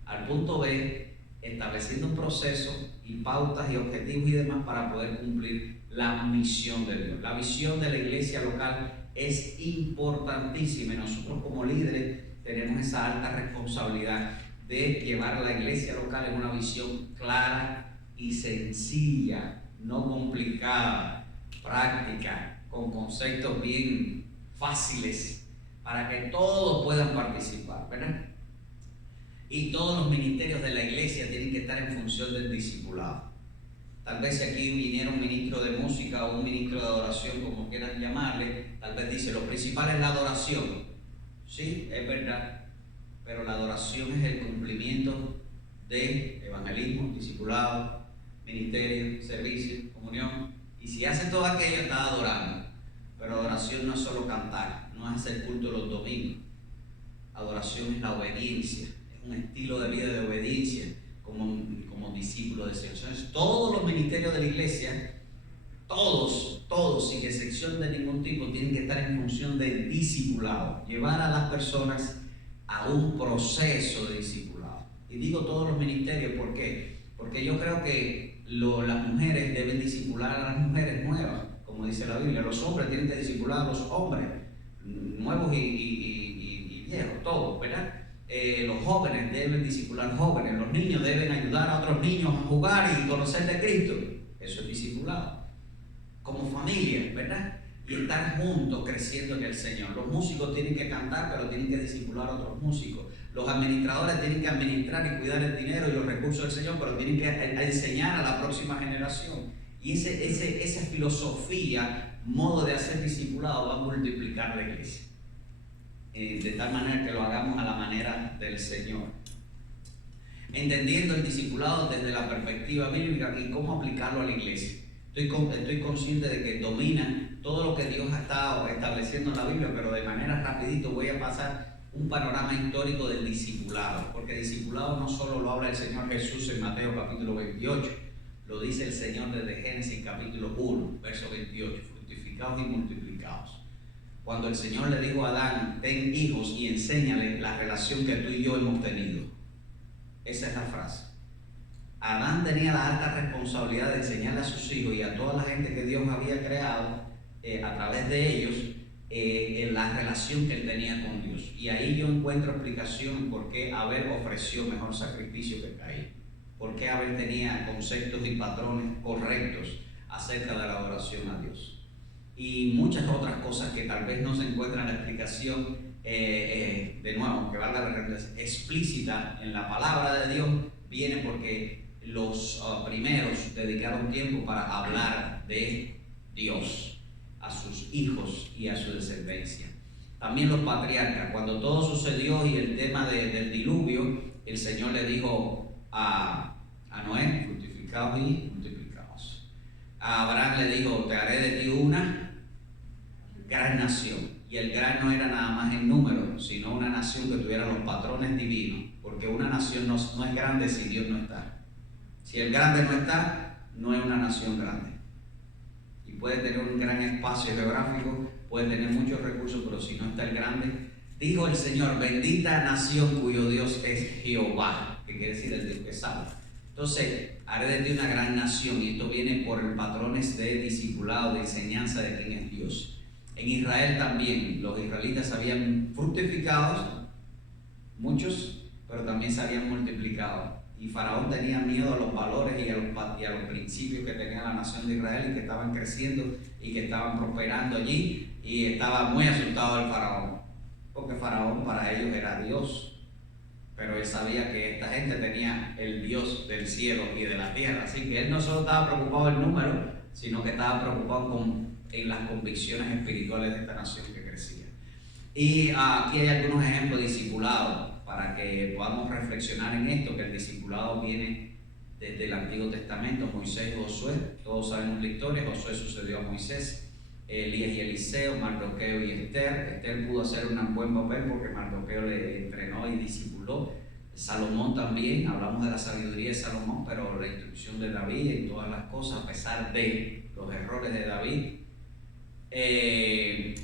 al punto B, estableciendo un proceso y pautas y objetivos y demás para poder cumplir la misión de Dios. La visión de la iglesia local es importantísima y nosotros como líderes tenemos esa alta responsabilidad de llevar a la iglesia local en una visión clara y sencilla, no complicada, práctica, con conceptos bien fáciles para que todos puedan participar, ¿verdad? Y todos los ministerios de la iglesia tienen que estar en función del discipulado. Tal vez si aquí viniera un ministro de música o un ministro de adoración, como quieran llamarle, tal vez dice, lo principal es la adoración. Sí, es verdad, pero la adoración es el cumplimiento de evangelismo, discipulado, ministerio, servicio, comunión. Y si hace todo aquello, está adorando. Pero adoración no es solo cantar, no es hacer culto los domingos. Adoración es la obediencia. Un estilo de vida de obediencia como discípulo de Dios. Entonces, todos los ministerios de la iglesia, todos, sin excepción de ningún tipo, tienen que estar en función del discipulado, llevar a las personas a un proceso de discipulado. Y digo todos los ministerios, ¿por qué? Porque yo creo que las mujeres deben discipular a las mujeres nuevas, como dice la Biblia. Los hombres tienen que discipular a los hombres, nuevos y viejos, todos, ¿verdad? Los jóvenes deben discipular jóvenes, los niños deben ayudar a otros niños a jugar y conocer de Cristo. Eso es discipulado. Como familia, ¿verdad? Y estar juntos creciendo en el Señor. Los músicos tienen que cantar, pero tienen que discipular a otros músicos. Los administradores tienen que administrar y cuidar el dinero y los recursos del Señor, pero tienen que enseñar a la próxima generación. Y esa filosofía, modo de hacer discipulado, va a multiplicar la iglesia. De tal manera que lo hagamos a la manera del Señor, entendiendo el discipulado desde la perspectiva bíblica y cómo aplicarlo a la iglesia. Estoy consciente de que domina todo lo que Dios ha estado estableciendo en la Biblia, pero de manera rapidito voy a pasar un panorama histórico del discipulado, porque discipulado no solo lo habla el Señor Jesús en Mateo capítulo 28, lo dice el Señor desde Génesis capítulo 1, verso 28, fructificados y multiplicados. Cuando el Señor le dijo a Adán, ten hijos y enséñale la relación que tú y yo hemos tenido. Esa es la frase. Adán tenía la alta responsabilidad de enseñarle a sus hijos y a toda la gente que Dios había creado a través de ellos en la relación que él tenía con Dios. Y ahí yo encuentro explicación por qué Abel ofreció mejor sacrificio que Caín. Por qué Abel tenía conceptos y patrones correctos acerca de la adoración a Dios. Y muchas otras cosas que tal vez no se encuentran la explicación, de nuevo, que valga la redundancia, explícita en la palabra de Dios, viene porque los primeros dedicaron tiempo para hablar de Dios a sus hijos y a su descendencia. También los patriarcas, cuando todo sucedió y el tema del diluvio, el Señor le dijo a Noé, fructificados y multiplicados. A Abraham le dijo, te haré de ti una gran nación. Y el gran no era nada más en número, sino una nación que tuviera los patrones divinos, porque una nación no es grande si Dios no está. Si el grande no está, no es una nación grande. Y puede tener un gran espacio geográfico, puede tener muchos recursos, pero si no está el grande, dijo el Señor, bendita nación cuyo Dios es Jehová, que quiere decir el Dios que salva. Entonces, haré de ti una gran nación, y esto viene por patrones de discipulado, de enseñanza de quién es Dios. En Israel también, los israelitas habían fructificado, muchos, pero también se habían multiplicado. Y Faraón tenía miedo a los valores y a los principios que tenía la nación de Israel y que estaban creciendo y que estaban prosperando allí, y estaba muy asustado el Faraón, porque Faraón para ellos era Dios, pero él sabía que esta gente tenía el Dios del cielo y de la tierra, así que él no solo estaba preocupado del número, sino que estaba preocupado en las convicciones espirituales de esta nación que crecía. Y aquí hay algunos ejemplos de discipulado para que podamos reflexionar en esto, que el discipulado viene desde el Antiguo Testamento, Moisés y Josué. Todos sabemos la historia. Josué sucedió a Moisés, Elías y Eliseo, Mardoqueo y Esther. Esther pudo hacer un buen papel porque Mardoqueo le entrenó y discipuló. Salomón también, hablamos de la sabiduría de Salomón, pero la instrucción de David en todas las cosas, a pesar de los errores de David.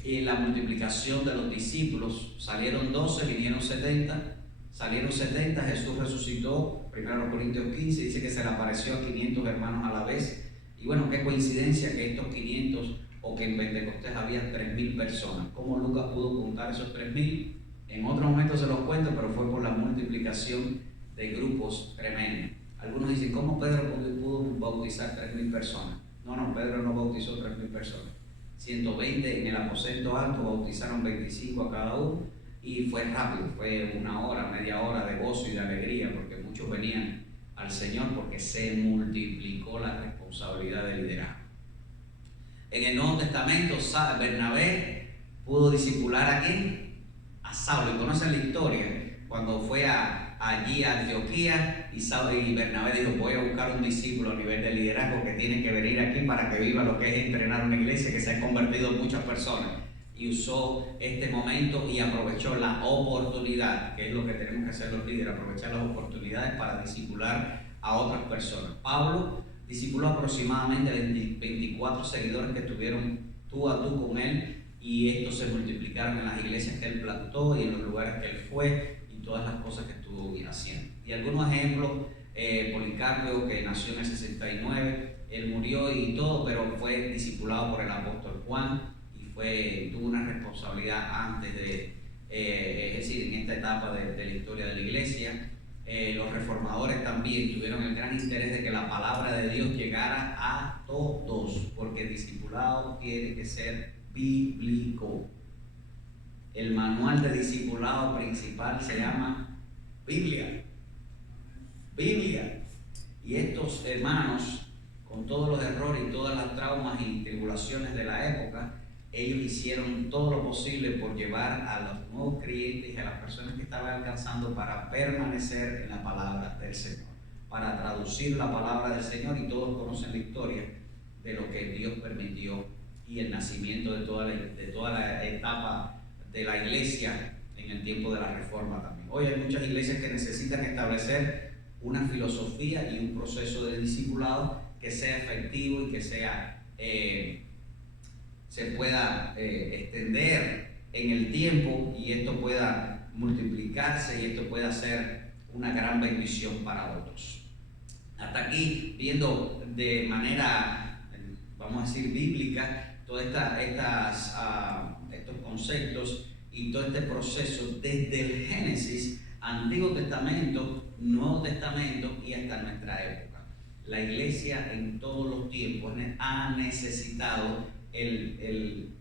Y la multiplicación de los discípulos, salieron 12, vinieron 70, salieron 70, Jesús resucitó, 1 Corintios 15, dice que se le apareció a 500 hermanos a la vez. Y bueno, qué coincidencia que estos 500, o que en Pentecostés había 3.000 personas. ¿Cómo Lucas pudo contar esos 3.000? En otro momento se los cuento, pero fue por la multiplicación de grupos tremendos. Algunos dicen, ¿cómo Pedro pudo bautizar 3.000 personas? No, Pedro no bautizó 3.000 personas. 120 en el aposento alto, bautizaron 25 a cada uno, y fue rápido, fue una hora, media hora de gozo y de alegría, porque muchos venían al Señor, porque se multiplicó la responsabilidad de liderazgo. En el Nuevo Testamento, Bernabé pudo discipular a ¿quién? A Saulo. Y conocen la historia, cuando fue allí a Antioquía, y Bernabé dijo, voy a buscar un discípulo a nivel de liderazgo que tiene que venir aquí para que viva lo que es entrenar una iglesia que se ha convertido en muchas personas. Y usó este momento y aprovechó la oportunidad, que es lo que tenemos que hacer los líderes, aprovechar las oportunidades para discipular a otras personas. Pablo discipuló aproximadamente 24 seguidores que estuvieron tú a tú con él, y estos se multiplicaron en las iglesias que él plantó y en los lugares que él fue y todas las cosas que estuvo haciendo. Y algunos ejemplos, Policarpio, que nació en el 69, él murió y todo, pero fue discipulado por el apóstol Juan y tuvo una responsabilidad antes de, es decir, en esta etapa de la historia de la iglesia. Los reformadores también tuvieron el gran interés de que la palabra de Dios llegara a todos, porque el discipulado tiene que ser bíblico. El manual de discipulado principal se llama Biblia. Y estos hermanos, con todos los errores y todas las traumas y tribulaciones de la época, ellos hicieron todo lo posible por llevar a los nuevos creyentes y a las personas que estaban alcanzando para permanecer en la palabra del Señor, para traducir la palabra del Señor. Y todos conocen la historia de lo que Dios permitió y el nacimiento de toda la etapa de la iglesia en el tiempo de la Reforma también. Hoy hay muchas iglesias que necesitan establecer una filosofía y un proceso de discipulado que sea efectivo y que se pueda extender en el tiempo, y esto pueda multiplicarse y esto pueda ser una gran bendición para otros. Hasta aquí, viendo de manera, vamos a decir, bíblica, todos estos conceptos y todo este proceso desde el Génesis, Antiguo Testamento, Nuevo Testamento y hasta nuestra época. La iglesia en todos los tiempos ha necesitado el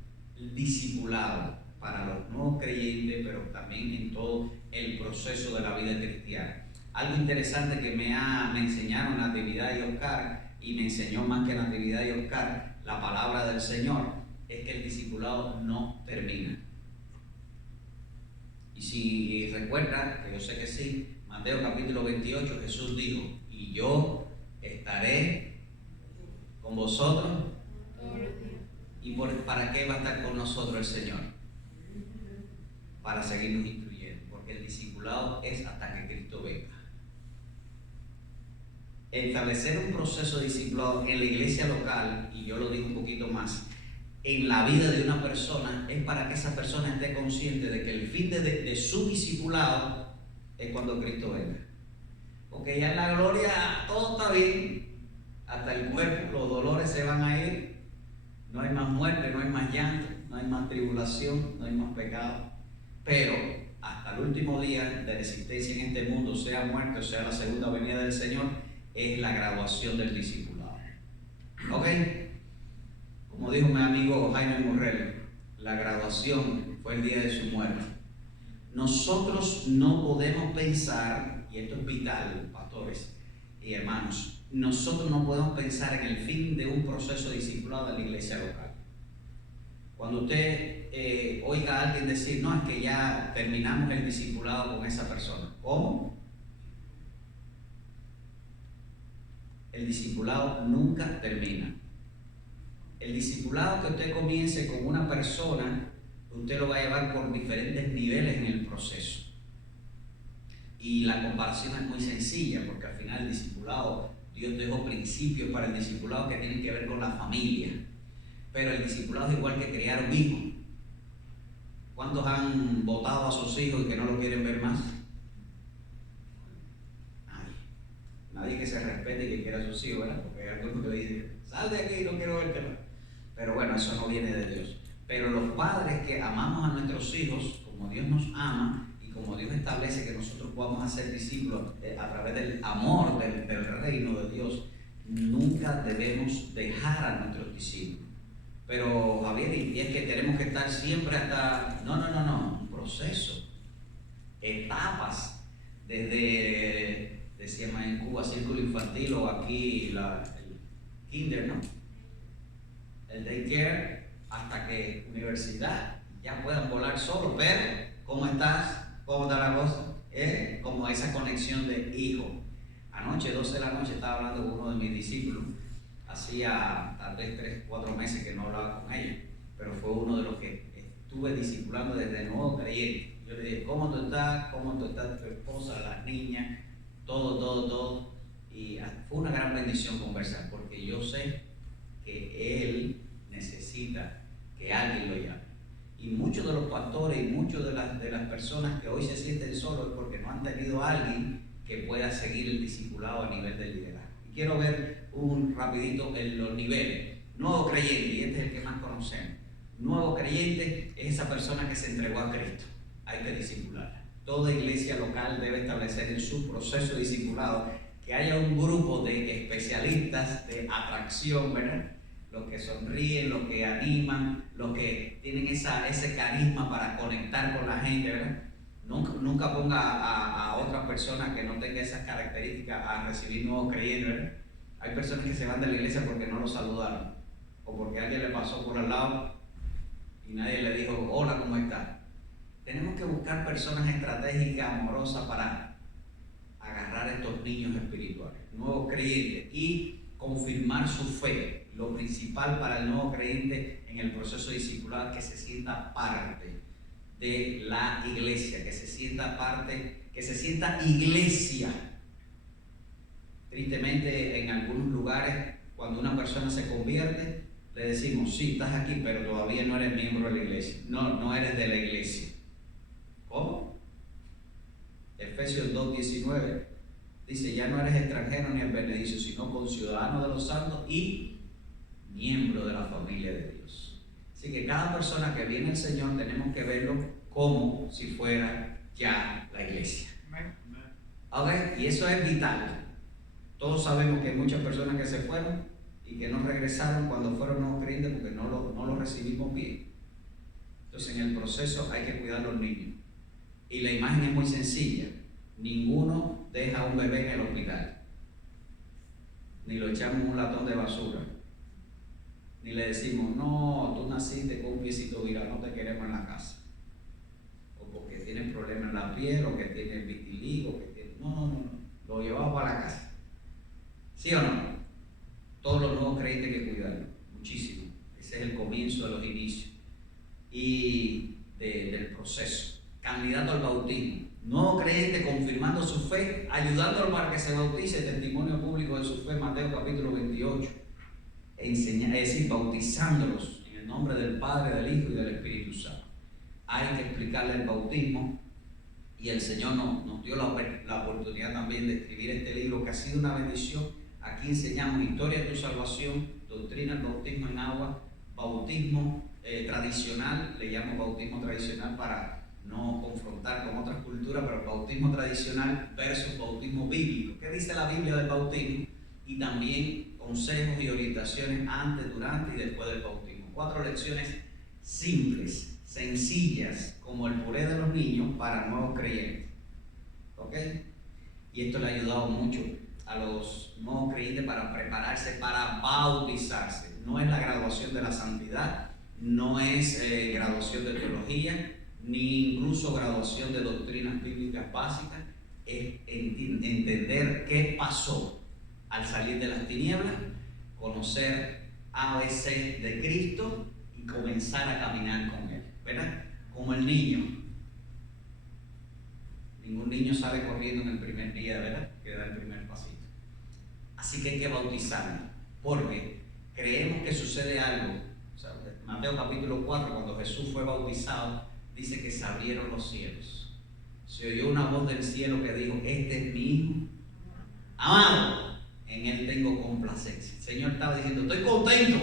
discipulado para los nuevos creyentes, pero también en todo el proceso de la vida cristiana. Algo interesante que me enseñaron Natividad y Oscar, y me enseñó más que Natividad y Oscar la palabra del Señor, es que el discipulado no termina. Y si recuerdan, que yo sé que sí, Mateo capítulo 28, Jesús dijo, y yo estaré con vosotros. ¿Y para qué va a estar con nosotros el Señor? Para seguirnos instruyendo, porque el discipulado es hasta que Cristo venga. Establecer un proceso de discipulado en la iglesia local, y yo lo digo un poquito más, en la vida de una persona, es para que esa persona esté consciente de que el fin de su discipulado es cuando Cristo venga. Porque ya en la gloria todo está bien, hasta el cuerpo, los dolores se van a ir, no hay más muerte, no hay más llanto, no hay más tribulación, no hay más pecado. Pero hasta el último día de la existencia en este mundo, sea muerte o sea la segunda venida del Señor, es la graduación del discipulado. ¿Ok? Como dijo mi amigo Jaime Morrell, la graduación fue el día de su muerte. Nosotros no podemos pensar, y esto es vital, pastores y hermanos, nosotros no podemos pensar en el fin de un proceso de discipulado de la iglesia local. Cuando usted oiga a alguien decir, no, es que ya terminamos el discipulado con esa persona. ¿Cómo? el discipulado nunca termina. El discipulado que usted comience con una persona, usted lo va a llevar por diferentes niveles en el proceso. Y la comparación es muy sencilla, porque al final el discipulado, Dios dejó principios para el discipulado que tienen que ver con la familia. Pero el discipulado es igual que criar un hijo. ¿Cuántos han votado a sus hijos y que no lo quieren ver más? Nadie que se respete y que quiera a sus hijos, ¿verdad? Porque hay algunos que le dicen, sal de aquí, no quiero verte más. Pero bueno, eso no viene de Dios. Pero los padres que amamos a nuestros hijos, como Dios nos ama y como Dios establece que nosotros podamos hacer discípulos a través del amor del reino de Dios, nunca debemos dejar a nuestros discípulos. Pero Javier, y es que tenemos que estar siempre hasta... No, un proceso, etapas, desde... decíamos en Cuba, círculo infantil, o aquí el kinder, ¿no? El daycare, hasta que universidad, ya puedan volar solos. Pero, ¿cómo estás? ¿Cómo está la cosa? Como esa conexión de hijo. Anoche, 12 de la noche, estaba hablando con uno de mis discípulos. Hacía tal vez 3, 4 meses que no hablaba con ellos, pero fue uno de los que estuve discipulando desde nuevo creyente. Yo le dije, ¿cómo tú estás? ¿Cómo tú estás? Tu esposa, las niñas, todo. Y fue una gran bendición conversar, porque yo sé que él necesita que alguien lo llame. Y muchos de los pastores y muchas de las personas que hoy se sienten solos es porque no han tenido a alguien que pueda seguir el discipulado a nivel del liderazgo. Y quiero ver rapidito en los niveles. Nuevo creyente, y este es el que más conocemos. Nuevo creyente es esa persona que se entregó a Cristo. Hay que discipularla. Toda iglesia local debe establecer en su proceso de discipulado que haya un grupo de especialistas de atracción, ¿verdad? Los que sonríen, los que animan, los que tienen ese carisma para conectar con la gente, ¿verdad? Nunca ponga a otra persona que no tenga esas características a recibir nuevos creyentes, ¿verdad? Hay personas que se van de la iglesia porque no los saludaron, o porque alguien le pasó por al lado y nadie le dijo, hola, ¿cómo está? Tenemos que buscar personas estratégicas, amorosas, para agarrar a estos niños espirituales, nuevos creyentes, y confirmar su fe. Lo principal para el nuevo creyente en el proceso discipular es que se sienta parte de la iglesia, que se sienta iglesia. Tristemente, en algunos lugares, cuando una persona se convierte, le decimos, sí, estás aquí, pero todavía no eres miembro de la iglesia. No eres de la iglesia. ¿Cómo? Efesios 2:19 dice, ya no eres extranjero ni advenedizo, sino conciudadano de los santos y miembro de la familia de Dios. Así que cada persona que viene al Señor tenemos que verlo como si fuera ya la iglesia. ¿Okay? Y eso es vital. Todos sabemos que hay muchas personas que se fueron y que no regresaron cuando fueron nuevos creyentes porque no lo recibimos bien. Entonces, en el proceso hay que cuidar a los niños. Y la imagen es muy sencilla. Ninguno deja a un bebé en el hospital. Ni lo echamos en un latón de basura. Ni le decimos, no, tú naciste con un piecito virado, no te queremos en la casa. O porque tienes problemas en la piel, o que tienes vitiligo, que tienes... No. Lo llevamos para la casa. ¿Sí o no? Todos los nuevos creyentes hay que cuidarlo. Muchísimo. Ese es el comienzo de los inicios. Y del proceso. Candidato al bautismo. Nuevo creyente confirmando su fe, ayudándolo para que se bautice, testimonio público de su fe, Mateo capítulo 28. Es decir, bautizándolos en el nombre del Padre, del Hijo y del Espíritu Santo. Hay que explicarle el bautismo, y el Señor nos dio la oportunidad también de escribir este libro que ha sido una bendición. Aquí enseñamos historia de tu salvación, doctrina del bautismo en agua, bautismo tradicional, le llamo bautismo tradicional para no confrontar con otras culturas, pero bautismo tradicional versus bautismo bíblico. ¿Qué dice la Biblia del bautismo? Y también consejos y orientaciones antes, durante y después del bautismo. 4 lecciones simples, sencillas, como el puré de los niños para nuevos creyentes. ¿Ok? Y esto le ha ayudado mucho a los nuevos creyentes para prepararse para bautizarse. No es la graduación de la santidad, no es graduación de teología, ni incluso graduación de doctrinas bíblicas básicas. Es entender qué pasó al salir de las tinieblas, conocer ABC de Cristo y comenzar a caminar con Él, ¿verdad? Como el niño. Ningún niño sale corriendo en el primer día, ¿verdad? Que da el primer pasito. Así que hay que bautizarlo, porque creemos que sucede algo. O sea, Mateo capítulo 4, cuando Jesús fue bautizado, dice que se abrieron los cielos. Se oyó una voz del cielo que dijo: este es mi hijo amado, en él tengo complacencia. El Señor estaba diciendo: estoy contento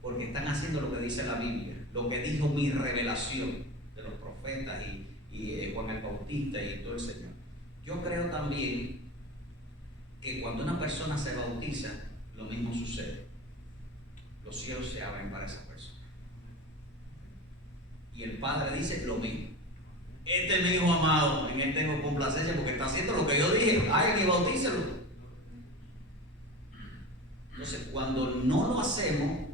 porque están haciendo lo que dice la Biblia, lo que dijo mi revelación de los profetas y Juan el Bautista y todo el Señor. Yo creo también que cuando una persona se bautiza, lo mismo sucede. Los cielos se abren para esa persona. Y el Padre dice lo mismo: este es mi hijo amado, en él tengo complacencia, porque está haciendo lo que yo dije. Ay, que bautícelo. Entonces, cuando no lo hacemos,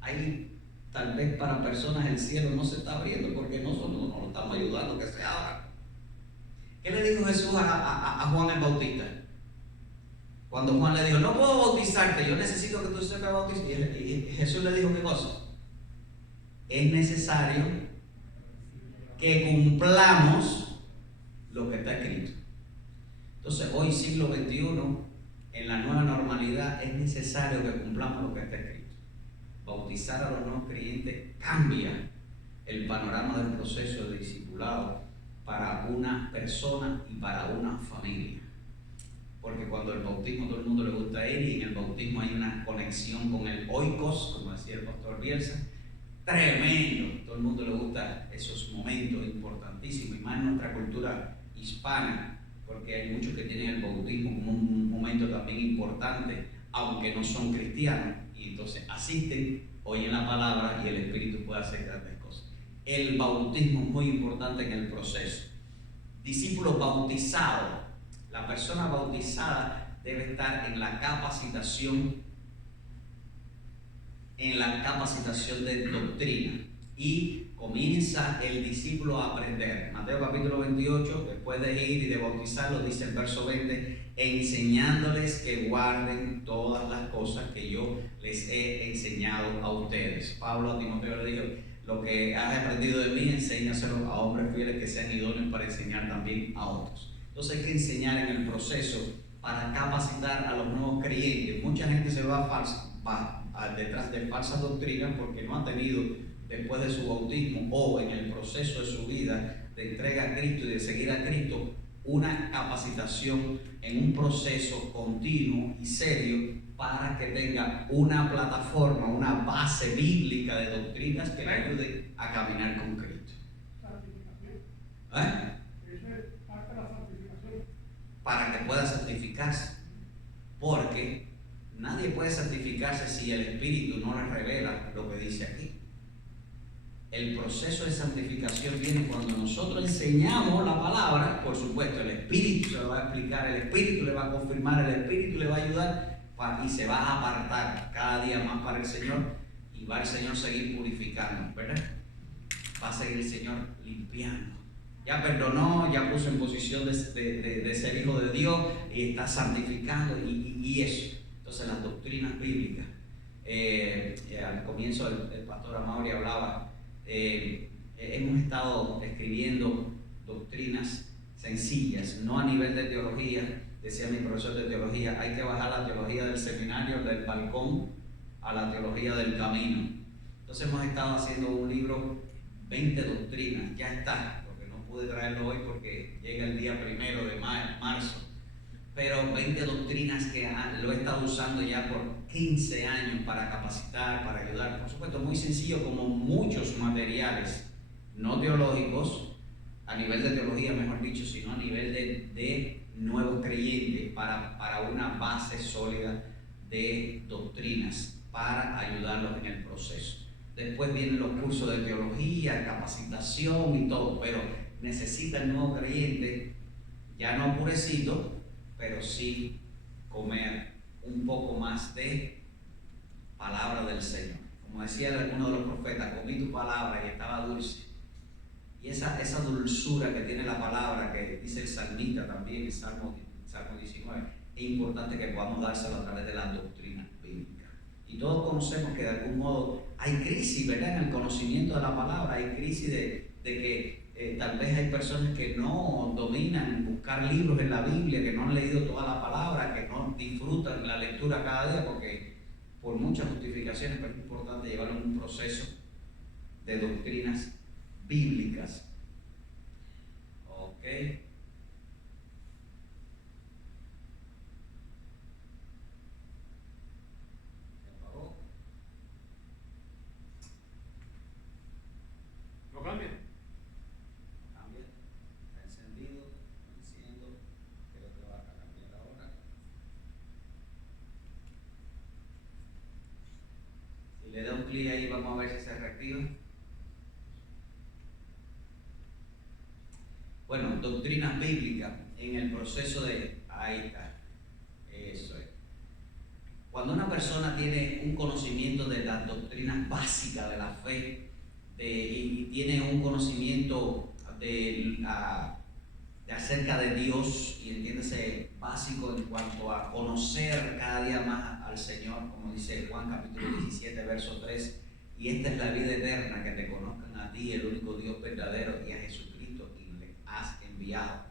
hay tal vez para personas el cielo no se está abriendo porque nosotros no lo estamos ayudando que se abra. ¿Qué le dijo Jesús a Juan el Bautista? Cuando Juan le dijo: no puedo bautizarte, yo necesito que tú seas bautizado. Y Jesús le dijo: ¿qué cosa? Es necesario que cumplamos lo que está escrito. Entonces, hoy, siglo XXI, en la nueva normalidad, es necesario que cumplamos lo que está escrito. Bautizar a los nuevos creyentes cambia el panorama del proceso de discipulado para una persona y para una familia. Porque cuando el bautismo, todo el mundo le gusta ir, y en el bautismo hay una conexión con el oikos, como decía el pastor Bielsa, tremendo. Todo el mundo le gusta esos momentos importantísimos, y más en nuestra cultura hispana, porque hay muchos que tienen el bautismo como un momento también importante, aunque no son cristianos, y entonces asisten, oyen la palabra y el Espíritu puede hacer grandes cosas. El bautismo es muy importante en el proceso. Discípulo bautizado. La persona bautizada debe estar en la capacitación de doctrina, y comienza el discípulo a aprender. Mateo capítulo 28, después de ir y de bautizarlos, dice el verso 20: enseñándoles que guarden todas las cosas que yo les he enseñado a ustedes. Pablo a Timoteo le dijo: lo que has aprendido de mí, enséñaselo a hombres fieles que sean idóneos para enseñar también a otros. Entonces hay que enseñar en el proceso para capacitar a los nuevos creyentes. Mucha gente se va detrás de falsas doctrinas porque no ha tenido, después de su bautismo o en el proceso de su vida de entrega a Cristo y de seguir a Cristo, una capacitación en un proceso continuo y serio para que tenga una plataforma, una base bíblica de doctrinas que le ayude a caminar con Cristo. Para que pueda santificarse, porque nadie puede santificarse si el Espíritu no le revela lo que dice aquí. El proceso de santificación viene cuando nosotros enseñamos la palabra. Por supuesto, el Espíritu se lo va a explicar, el Espíritu le va a confirmar, el Espíritu le va a ayudar y se va a apartar cada día más para el Señor, y va el Señor seguir purificando, ¿verdad? Va a seguir el Señor limpiando. Ya perdonó, ya puso en posición de ser hijo de Dios y está santificando y eso. Entonces, las doctrinas bíblicas. Al comienzo el pastor Amaury hablaba, hemos estado escribiendo doctrinas sencillas, no a nivel de teología. Decía mi profesor de teología: hay que bajar la teología del seminario, del balcón, a la teología del camino. Entonces hemos estado haciendo un libro, 20 doctrinas, ya está. Pude traerlo hoy porque llega el día 1 de marzo, pero 20 doctrinas que lo he estado usando ya por 15 años para capacitar, para ayudar. Por supuesto, muy sencillo, como muchos materiales no teológicos, a nivel de teología mejor dicho, sino a nivel de nuevos creyentes, para una base sólida de doctrinas para ayudarlos en el proceso. Después vienen los cursos de teología, capacitación y todo, pero necesita el nuevo creyente, ya no purecito, pero sí comer un poco más de palabra del Señor. Como decía alguno de los profetas: comí tu palabra y estaba dulce. Y esa dulzura que tiene la palabra, que dice el salmista también, el Salmo 19, es importante que podamos dárselo a través de las doctrinas bíblicas. Y todos conocemos que de algún modo hay crisis, ¿verdad?, en el conocimiento de la palabra. Hay crisis de que tal vez hay personas que no dominan buscar libros en la Biblia, que no han leído toda la palabra, que no disfrutan la lectura cada día, porque por muchas justificaciones, pero es importante llevarlo en un proceso de doctrinas bíblicas. Ok. ¿Se apagó? ¿No cambia? Cambia. Está encendido. Lo enciendo. Creo que va a cambiar ahora. Si le da un clic ahí, vamos a ver si se reactiva. Bueno, doctrinas bíblicas en el proceso de... Ahí está. Eso es. Cuando una persona tiene un conocimiento de las doctrinas básicas de la fe y tiene un conocimiento de acerca de Dios, y entiéndase básico en cuanto a conocer cada día más al Señor, como dice Juan capítulo 17, verso 3, y esta es la vida eterna, que te conozcan a ti, el único Dios verdadero, y a Jesucristo, y le has enviado.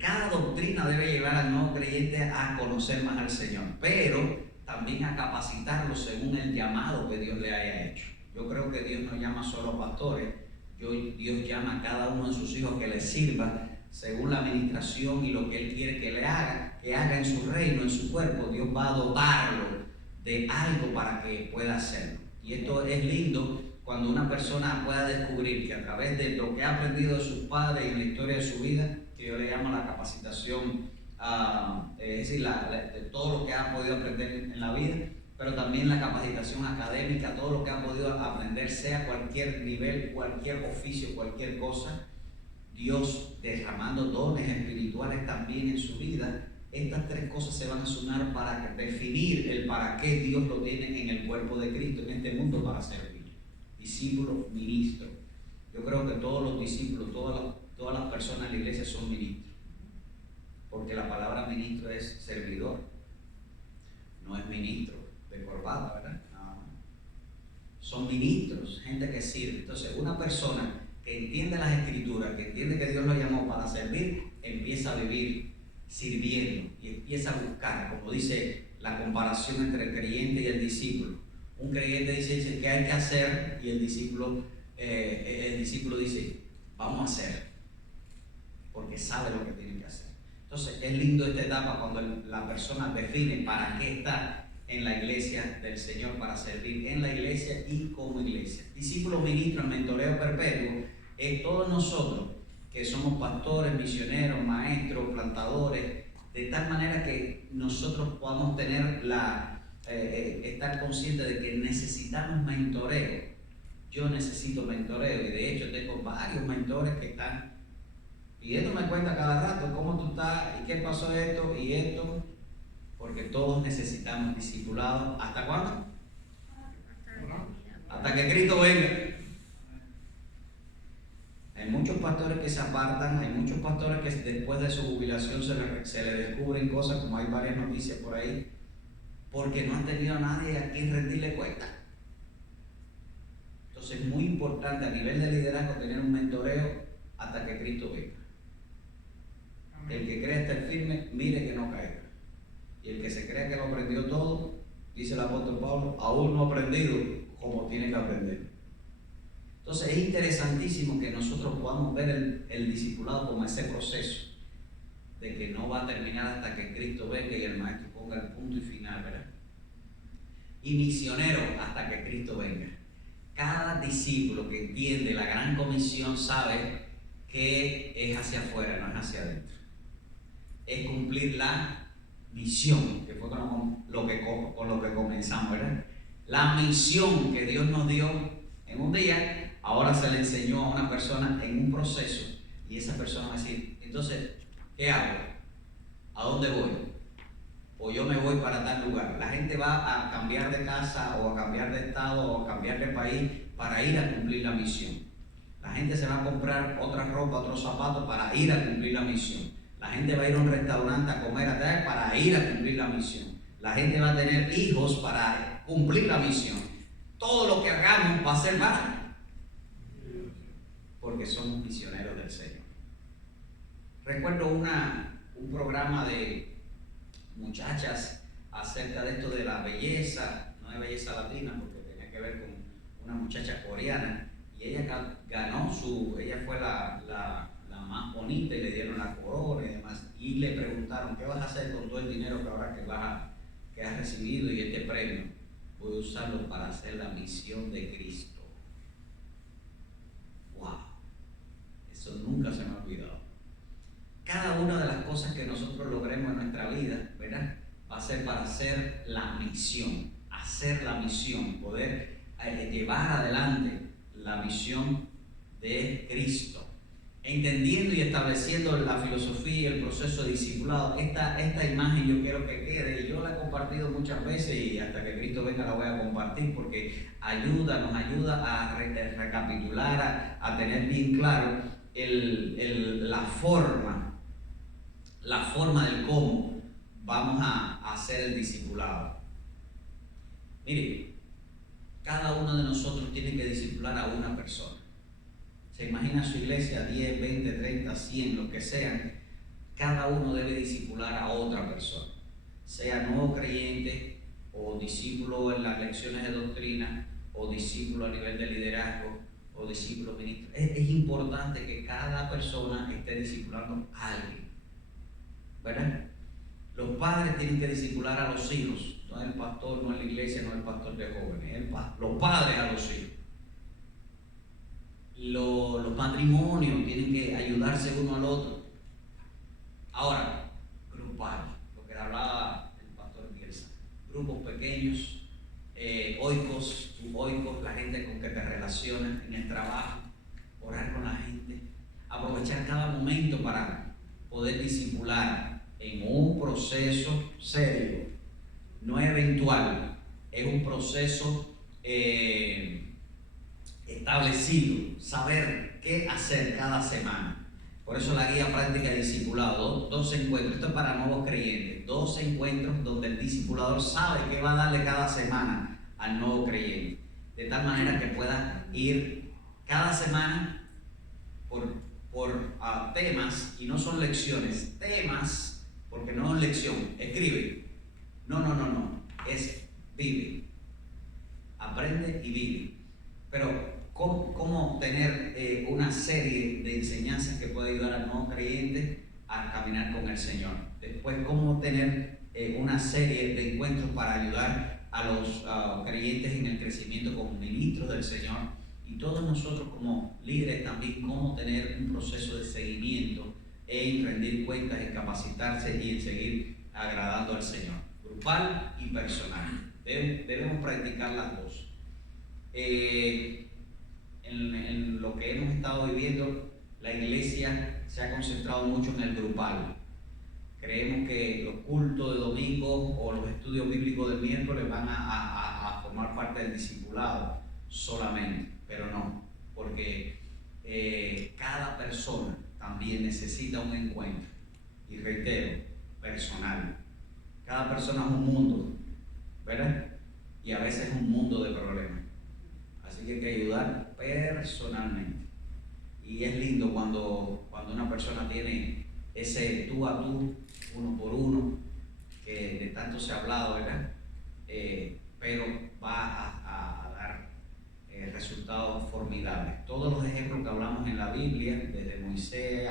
Cada doctrina debe llevar al nuevo creyente a conocer más al Señor, pero también a capacitarlo según el llamado que Dios le haya hecho. Yo creo que Dios no llama solo a pastores, Dios llama a cada uno de sus hijos que le sirva según la administración y lo que Él quiere que haga en su reino, en su cuerpo. Dios va a dotarlo de algo para que pueda hacerlo. Y esto es lindo cuando una persona pueda descubrir que a través de lo que ha aprendido de sus padres y en la historia de su vida, que yo le llamo la capacitación, es decir, de todo lo que ha podido aprender en la vida, pero también la capacitación académica, todo lo que ha podido aprender, sea cualquier nivel, cualquier oficio, cualquier cosa, Dios derramando dones espirituales también en su vida. Estas tres cosas se van a sumar para definir el para qué Dios lo tiene en el cuerpo de Cristo, en este mundo, para servir. Discípulo, ministro. Yo creo que todos los discípulos, todas las personas en la iglesia son ministros, porque la palabra ministro es servidor, no es ministro de corbata, ¿verdad? No. Son ministros, gente que sirve. Entonces, una persona que entiende las escrituras, que entiende que Dios lo llamó para servir, empieza a vivir sirviendo y empieza a buscar, como dice la comparación entre el creyente y el discípulo. Un creyente dice ¿qué hay que hacer? Y el discípulo dice, vamos a hacer, porque sabe lo que tiene que hacer. Entonces es lindo esta etapa cuando la persona define para qué está en la iglesia del Señor, para servir en la iglesia y como iglesia. Discípulo, ministro, el mentoreo perpetuo es todos nosotros que somos pastores, misioneros, maestros, plantadores, de tal manera que nosotros podamos tener estar conscientes de que necesitamos mentoreo. Yo necesito mentoreo, y de hecho tengo varios mentores que están pidiéndome cuenta cada rato, cómo tú estás, y qué pasó esto y esto, porque todos necesitamos discipulado. ¿Hasta cuándo? Hasta que Cristo venga. Hay muchos pastores que se apartan, hay muchos pastores que después de su jubilación se le descubren cosas, como hay varias noticias por ahí, porque no han tenido a nadie a quien rendirle cuenta. Entonces es muy importante a nivel de liderazgo tener un mentoreo hasta que Cristo venga. El que cree estar firme, mire que no caiga. Y el que se cree que lo aprendió todo, dice el apóstol Pablo, aún no ha aprendido como tiene que aprender. Entonces es interesantísimo que nosotros podamos ver el discipulado como ese proceso de que no va a terminar hasta que Cristo venga y el maestro ponga el punto y final, ¿verdad? Y misionero hasta que Cristo venga. Cada discípulo que entiende la gran comisión sabe que es hacia afuera, no es hacia adentro. Es cumplir la misión, que fue con lo que comenzamos, ¿verdad? La misión que Dios nos dio en un día, ahora se le enseñó a una persona en un proceso, y esa persona va a decir, entonces, ¿qué hago? ¿A dónde voy? O yo me voy para tal lugar. La gente va a cambiar de casa, o a cambiar de estado, o a cambiar de país para ir a cumplir la misión. La gente se va a comprar otra ropa, otros zapatos para ir a cumplir la misión. La gente va a ir a un restaurante a comer para ir a cumplir la misión. La gente va a tener hijos para cumplir la misión. Todo lo que hagamos va a ser para, porque somos misioneros del Señor. Recuerdo un programa de muchachas acerca de esto de la belleza, no de belleza latina, porque tenía que ver con una muchacha coreana, y ella ganó ella fue la más bonita y le dieron la corona y demás, y le preguntaron, ¿qué vas a hacer con todo el dinero que ahora que has recibido y este premio? Voy a usarlo para hacer la misión de Cristo. ¡Wow! Eso nunca se me ha olvidado. Cada una de las cosas que nosotros logremos en nuestra vida, ¿verdad?, va a ser para hacer la misión, poder llevar adelante la misión de Cristo, entendiendo y estableciendo la filosofía y el proceso de discipulado. Esta imagen yo quiero que quede, y yo la he compartido muchas veces, y hasta que Cristo venga la voy a compartir, porque nos ayuda a recapitular, a tener bien claro la forma del cómo vamos a hacer el discipulado. Mire, cada uno de nosotros tiene que discipular a una persona. Se imagina su iglesia, 10, 20, 30, 100, lo que sean. Cada uno debe discipular a otra persona, sea nuevo creyente, o discípulo en las lecciones de doctrina, o discípulo a nivel de liderazgo, o discípulo ministro. Es importante que cada persona esté discipulando a alguien, ¿verdad? Los padres tienen que discipular a los hijos, no el pastor, no es la iglesia, no el pastor de jóvenes, los padres a los hijos. Los matrimonios tienen que ayudarse uno al otro. Ahora, grupal, lo que hablaba el pastor Bielsa, grupos pequeños, oikos, suboikos, la gente con que te relacionas en el trabajo, orar con la gente, aprovechar cada momento para poder discipular en un proceso serio, no eventual, es un proceso establecido, saber qué hacer cada semana. Por eso la guía práctica de discipulado, dos encuentros, esto es para nuevos creyentes, 2 encuentros donde el discipulador sabe qué va a darle cada semana al nuevo creyente, de tal manera que pueda ir cada semana por temas, y no son lecciones, temas, porque no es lección, escribe, no, es vive, aprende y vive. Pero ¿cómo tener una serie de enseñanzas que puede ayudar al nuevo creyente a caminar con el Señor? Después, ¿cómo tener una serie de encuentros para ayudar a los creyentes en el crecimiento como ministros del Señor? Y todos nosotros como líderes también, cómo tener un proceso de seguimiento en rendir cuentas, en capacitarse y en seguir agradando al Señor, grupal y personal. Debemos practicar las dos. En lo que hemos estado viviendo, la iglesia se ha concentrado mucho en el grupal. Creemos que los cultos de domingo o los estudios bíblicos del miércoles van a formar parte del discipulado solamente, pero no, porque cada persona también necesita un encuentro, y reitero, personal. Cada persona es un mundo, ¿verdad? Y a veces es un mundo de problemas. Así que hay que ayudar personalmente. Y es lindo cuando una persona tiene ese tú a tú, uno por uno, que de tanto se ha hablado, ¿verdad? Pero va a dar resultados formidables. Todos los ejemplos que hablamos en la Biblia, desde Moisés,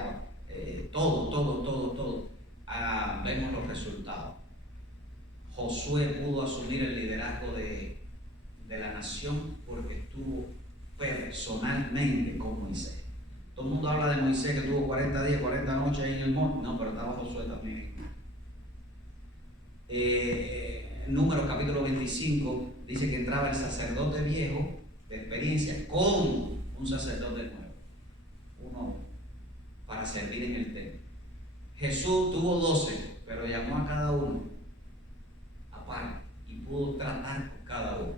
todo, vemos los resultados. Josué pudo asumir el liderazgo de la nación porque estuvo personalmente con Moisés. Todo el mundo habla de Moisés que tuvo 40 días, 40 noches ahí en el monte. No, pero estaba Josué también. Números capítulo 25 dice que entraba el sacerdote viejo de experiencia con un sacerdote nuevo, uno para servir en el templo. Jesús tuvo 12, pero llamó a cada uno aparte y pudo tratar con cada uno.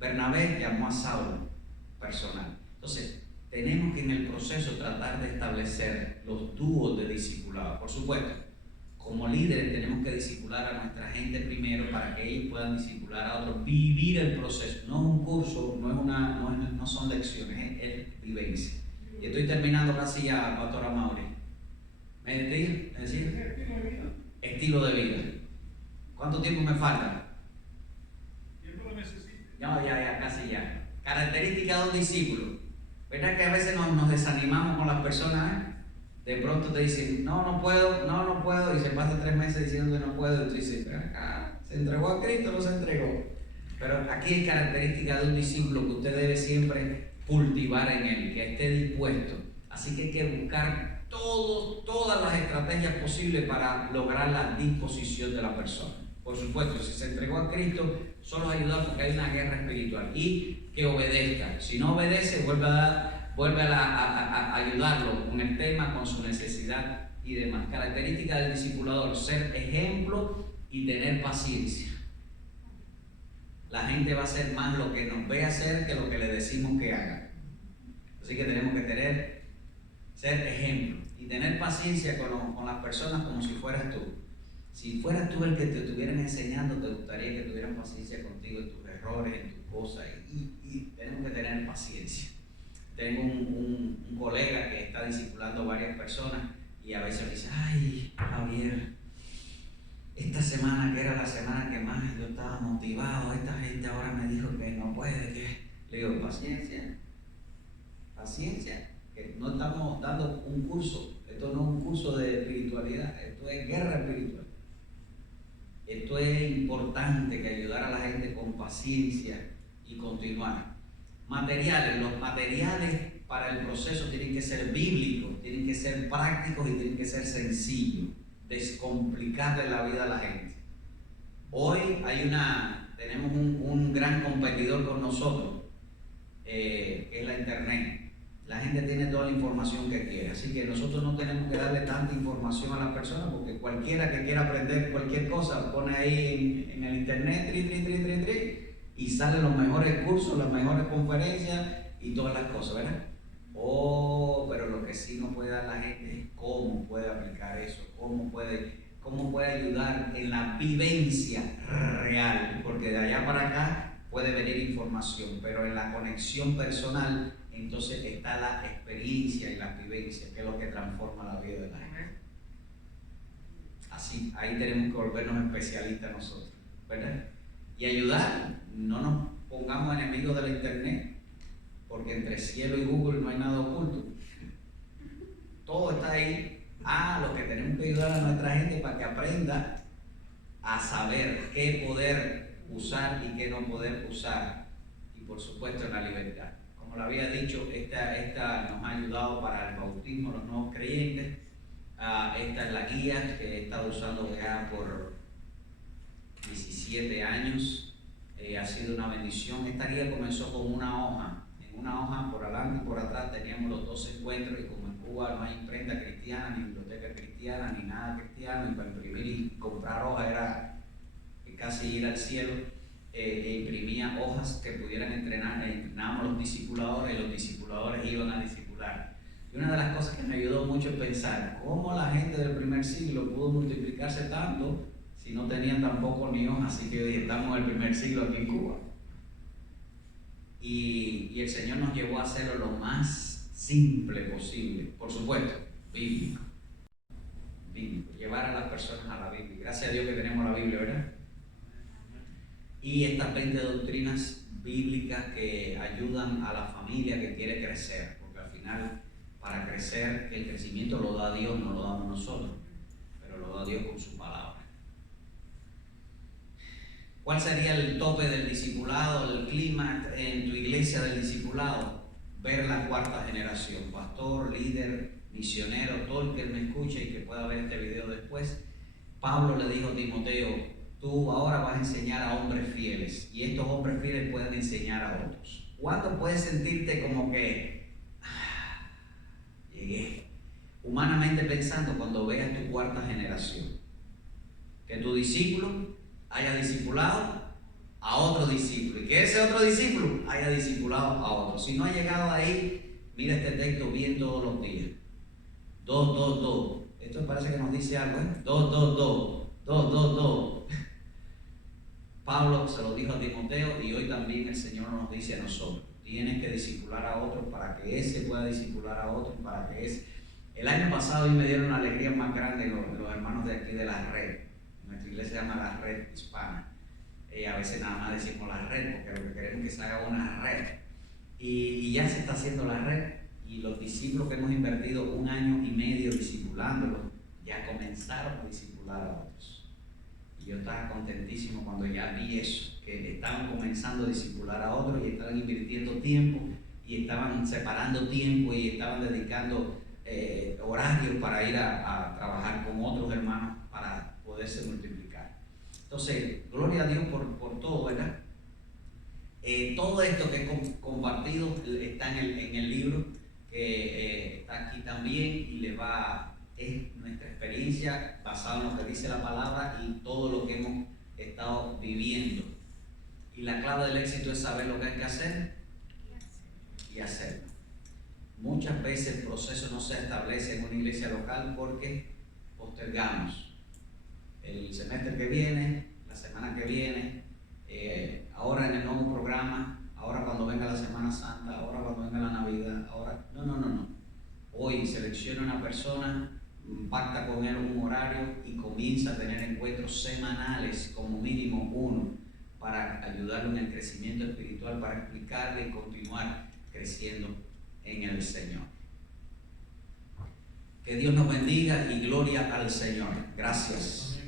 Bernabé llamó a Saulo personal. Entonces, tenemos que en el proceso tratar de establecer los dúos de discipulado. Por supuesto, como líderes tenemos que discipular a nuestra gente primero para que ellos puedan discipular a otros, vivir el proceso. No es un curso, no son lecciones, es vivencia. Y estoy terminando casi ya, Pastora Mauri. ¿Me decía? Estilo de vida. ¿Cuánto tiempo me falta? Tiempo lo necesito. Ya, casi ya. Característica de un discípulo. ¿Verdad que a veces nos desanimamos con las personas? De pronto te dicen, no puedo, y se pasa 3 meses diciendo que no puedo, y tú dices, ¿se entregó a Cristo o no se entregó? Pero aquí hay característica de un discípulo que usted debe siempre cultivar en él, que esté dispuesto. Así que hay que buscar todas las estrategias posibles para lograr la disposición de la persona. Por supuesto, si se entregó a Cristo, solo ayudar porque hay una guerra espiritual, y que obedezca. Si no obedece, vuelve a ayudarlo con el tema, con su necesidad y demás. Característica del discipulador: ser ejemplo y tener paciencia. La gente va a hacer más lo que nos ve hacer que lo que le decimos que haga. Así que tenemos que ser ejemplo y tener paciencia con las personas como si fueras tú. Si fueras tú el que te estuvieran enseñando, te gustaría que tuvieran paciencia contigo en tus errores, en tus cosas, y tenemos que tener paciencia. Tengo un colega que está discipulando a varias personas y a veces me dice, ay, Javier, esta semana que era la semana que más yo estaba motivado, esta gente ahora me dijo que no puede, que... Le digo, paciencia, que no estamos dando un curso, esto no es un curso de espiritualidad, esto es guerra espiritual. Esto es importante, que ayudar a la gente con paciencia y continuar. Los materiales para el proceso tienen que ser bíblicos, tienen que ser prácticos y tienen que ser sencillos, descomplicarle la vida a la gente. Hoy tenemos un gran competidor con nosotros, que es la internet. La gente tiene toda la información que quiere, así que nosotros no tenemos que darle tanta información a las personas, porque cualquiera que quiera aprender cualquier cosa pone ahí en el internet y salen los mejores cursos, las mejores conferencias y todas las cosas, ¿verdad? Pero lo que sí no puede dar la gente es cómo puede aplicar eso, cómo puede ayudar en la vivencia real, porque de allá para acá puede venir información, pero en la conexión personal entonces está la experiencia y la vivencia, que es lo que transforma la vida de la gente. Así, ahí tenemos que volvernos especialistas nosotros, ¿verdad? Y ayudar, no nos pongamos enemigos de la internet, porque entre cielo y Google no hay nada oculto. Todo está ahí. Lo que tenemos que ayudar a nuestra gente para que aprenda a saber qué poder usar y qué no poder usar. Y por supuesto en la libertad. Como lo había dicho, esta nos ha ayudado para el bautismo, los nuevos creyentes. Esta es la guía que he estado usando ya por 17 años. Ha sido una bendición. Esta guía comenzó con una hoja. En una hoja por adelante y por atrás teníamos los 12 encuentros, y como en Cuba no hay imprenta cristiana, ni biblioteca cristiana, ni nada cristiano, y para imprimir y comprar hojas era casi ir al cielo, imprimía hojas que pudieran entrenábamos los discipuladores, y los discipuladores iban a discipular. Y una de las cosas que me ayudó mucho es pensar cómo la gente del primer siglo pudo multiplicarse tanto si no tenían tampoco ni hojas. Así que yo dije, estamos en el primer siglo aquí en Cuba. Y el Señor nos llevó a hacerlo lo más simple posible, por supuesto, bíblico. Llevar a las personas a la Biblia. Gracias a Dios que tenemos la Biblia, ¿verdad? Y estas 20 doctrinas bíblicas que ayudan a la familia que quiere crecer, porque al final, para crecer, el crecimiento lo da Dios, no lo damos nosotros, pero lo da Dios con su palabra. ¿Cuál sería el tope del discipulado, el clima en tu iglesia del discipulado? Ver la cuarta generación, pastor, líder, misionero, todo el que me escuche y que pueda ver este video después. Pablo le dijo a Timoteo, tú ahora vas a enseñar a hombres fieles, y estos hombres fieles pueden enseñar a otros. ¿Cuándo puedes sentirte como que llegué? Humanamente pensando, cuando veas tu cuarta generación, que tu discípulo haya discipulado a otro discípulo, y que ese otro discípulo haya discipulado a otro. Si no ha llegado ahí, Mira este texto bien todos los días. 2, 2, 2. Esto parece que nos dice algo, ¿eh? 2, 2, 2. 2, 2, 2. Pablo se lo dijo a Timoteo y hoy también el Señor nos dice a nosotros. Tienes que discipular a otros para que ese pueda discipular a otros, para que ese... El año pasado me dieron una alegría más grande los hermanos de aquí de la red. Nuestra iglesia se llama la Red Hispana. A veces nada más decimos la red porque lo que queremos es que se haga una red. Y ya se está haciendo la red. Y los discípulos que hemos invertido 1 año y medio discipulándolos, ya comenzaron a discipular a otros. Y yo estaba contentísimo cuando ya vi eso, que estaban comenzando a discipular a otros y estaban invirtiendo tiempo y estaban separando tiempo y estaban dedicando horarios para ir a trabajar con otros hermanos para poderse multiplicar. Entonces, gloria a Dios por todo, ¿verdad? Todo esto que he compartido está en el libro que está aquí también y es nuestra experiencia basada en lo que dice la palabra y todo lo que hemos estado viviendo. Y la clave del éxito es saber lo que hay que hacer y hacerlo. Muchas veces el proceso no se establece en una iglesia local porque postergamos el semestre que viene, la semana que viene, ahora en el nuevo programa, ahora cuando venga la Semana Santa, ahora cuando venga la Navidad, ahora... No. Hoy selecciona una persona, pacta con él un horario y comienza a tener encuentros semanales, como mínimo 1, para ayudarlo en el crecimiento espiritual, para explicarle y continuar creciendo en el Señor. Que Dios nos bendiga y gloria al Señor. Gracias.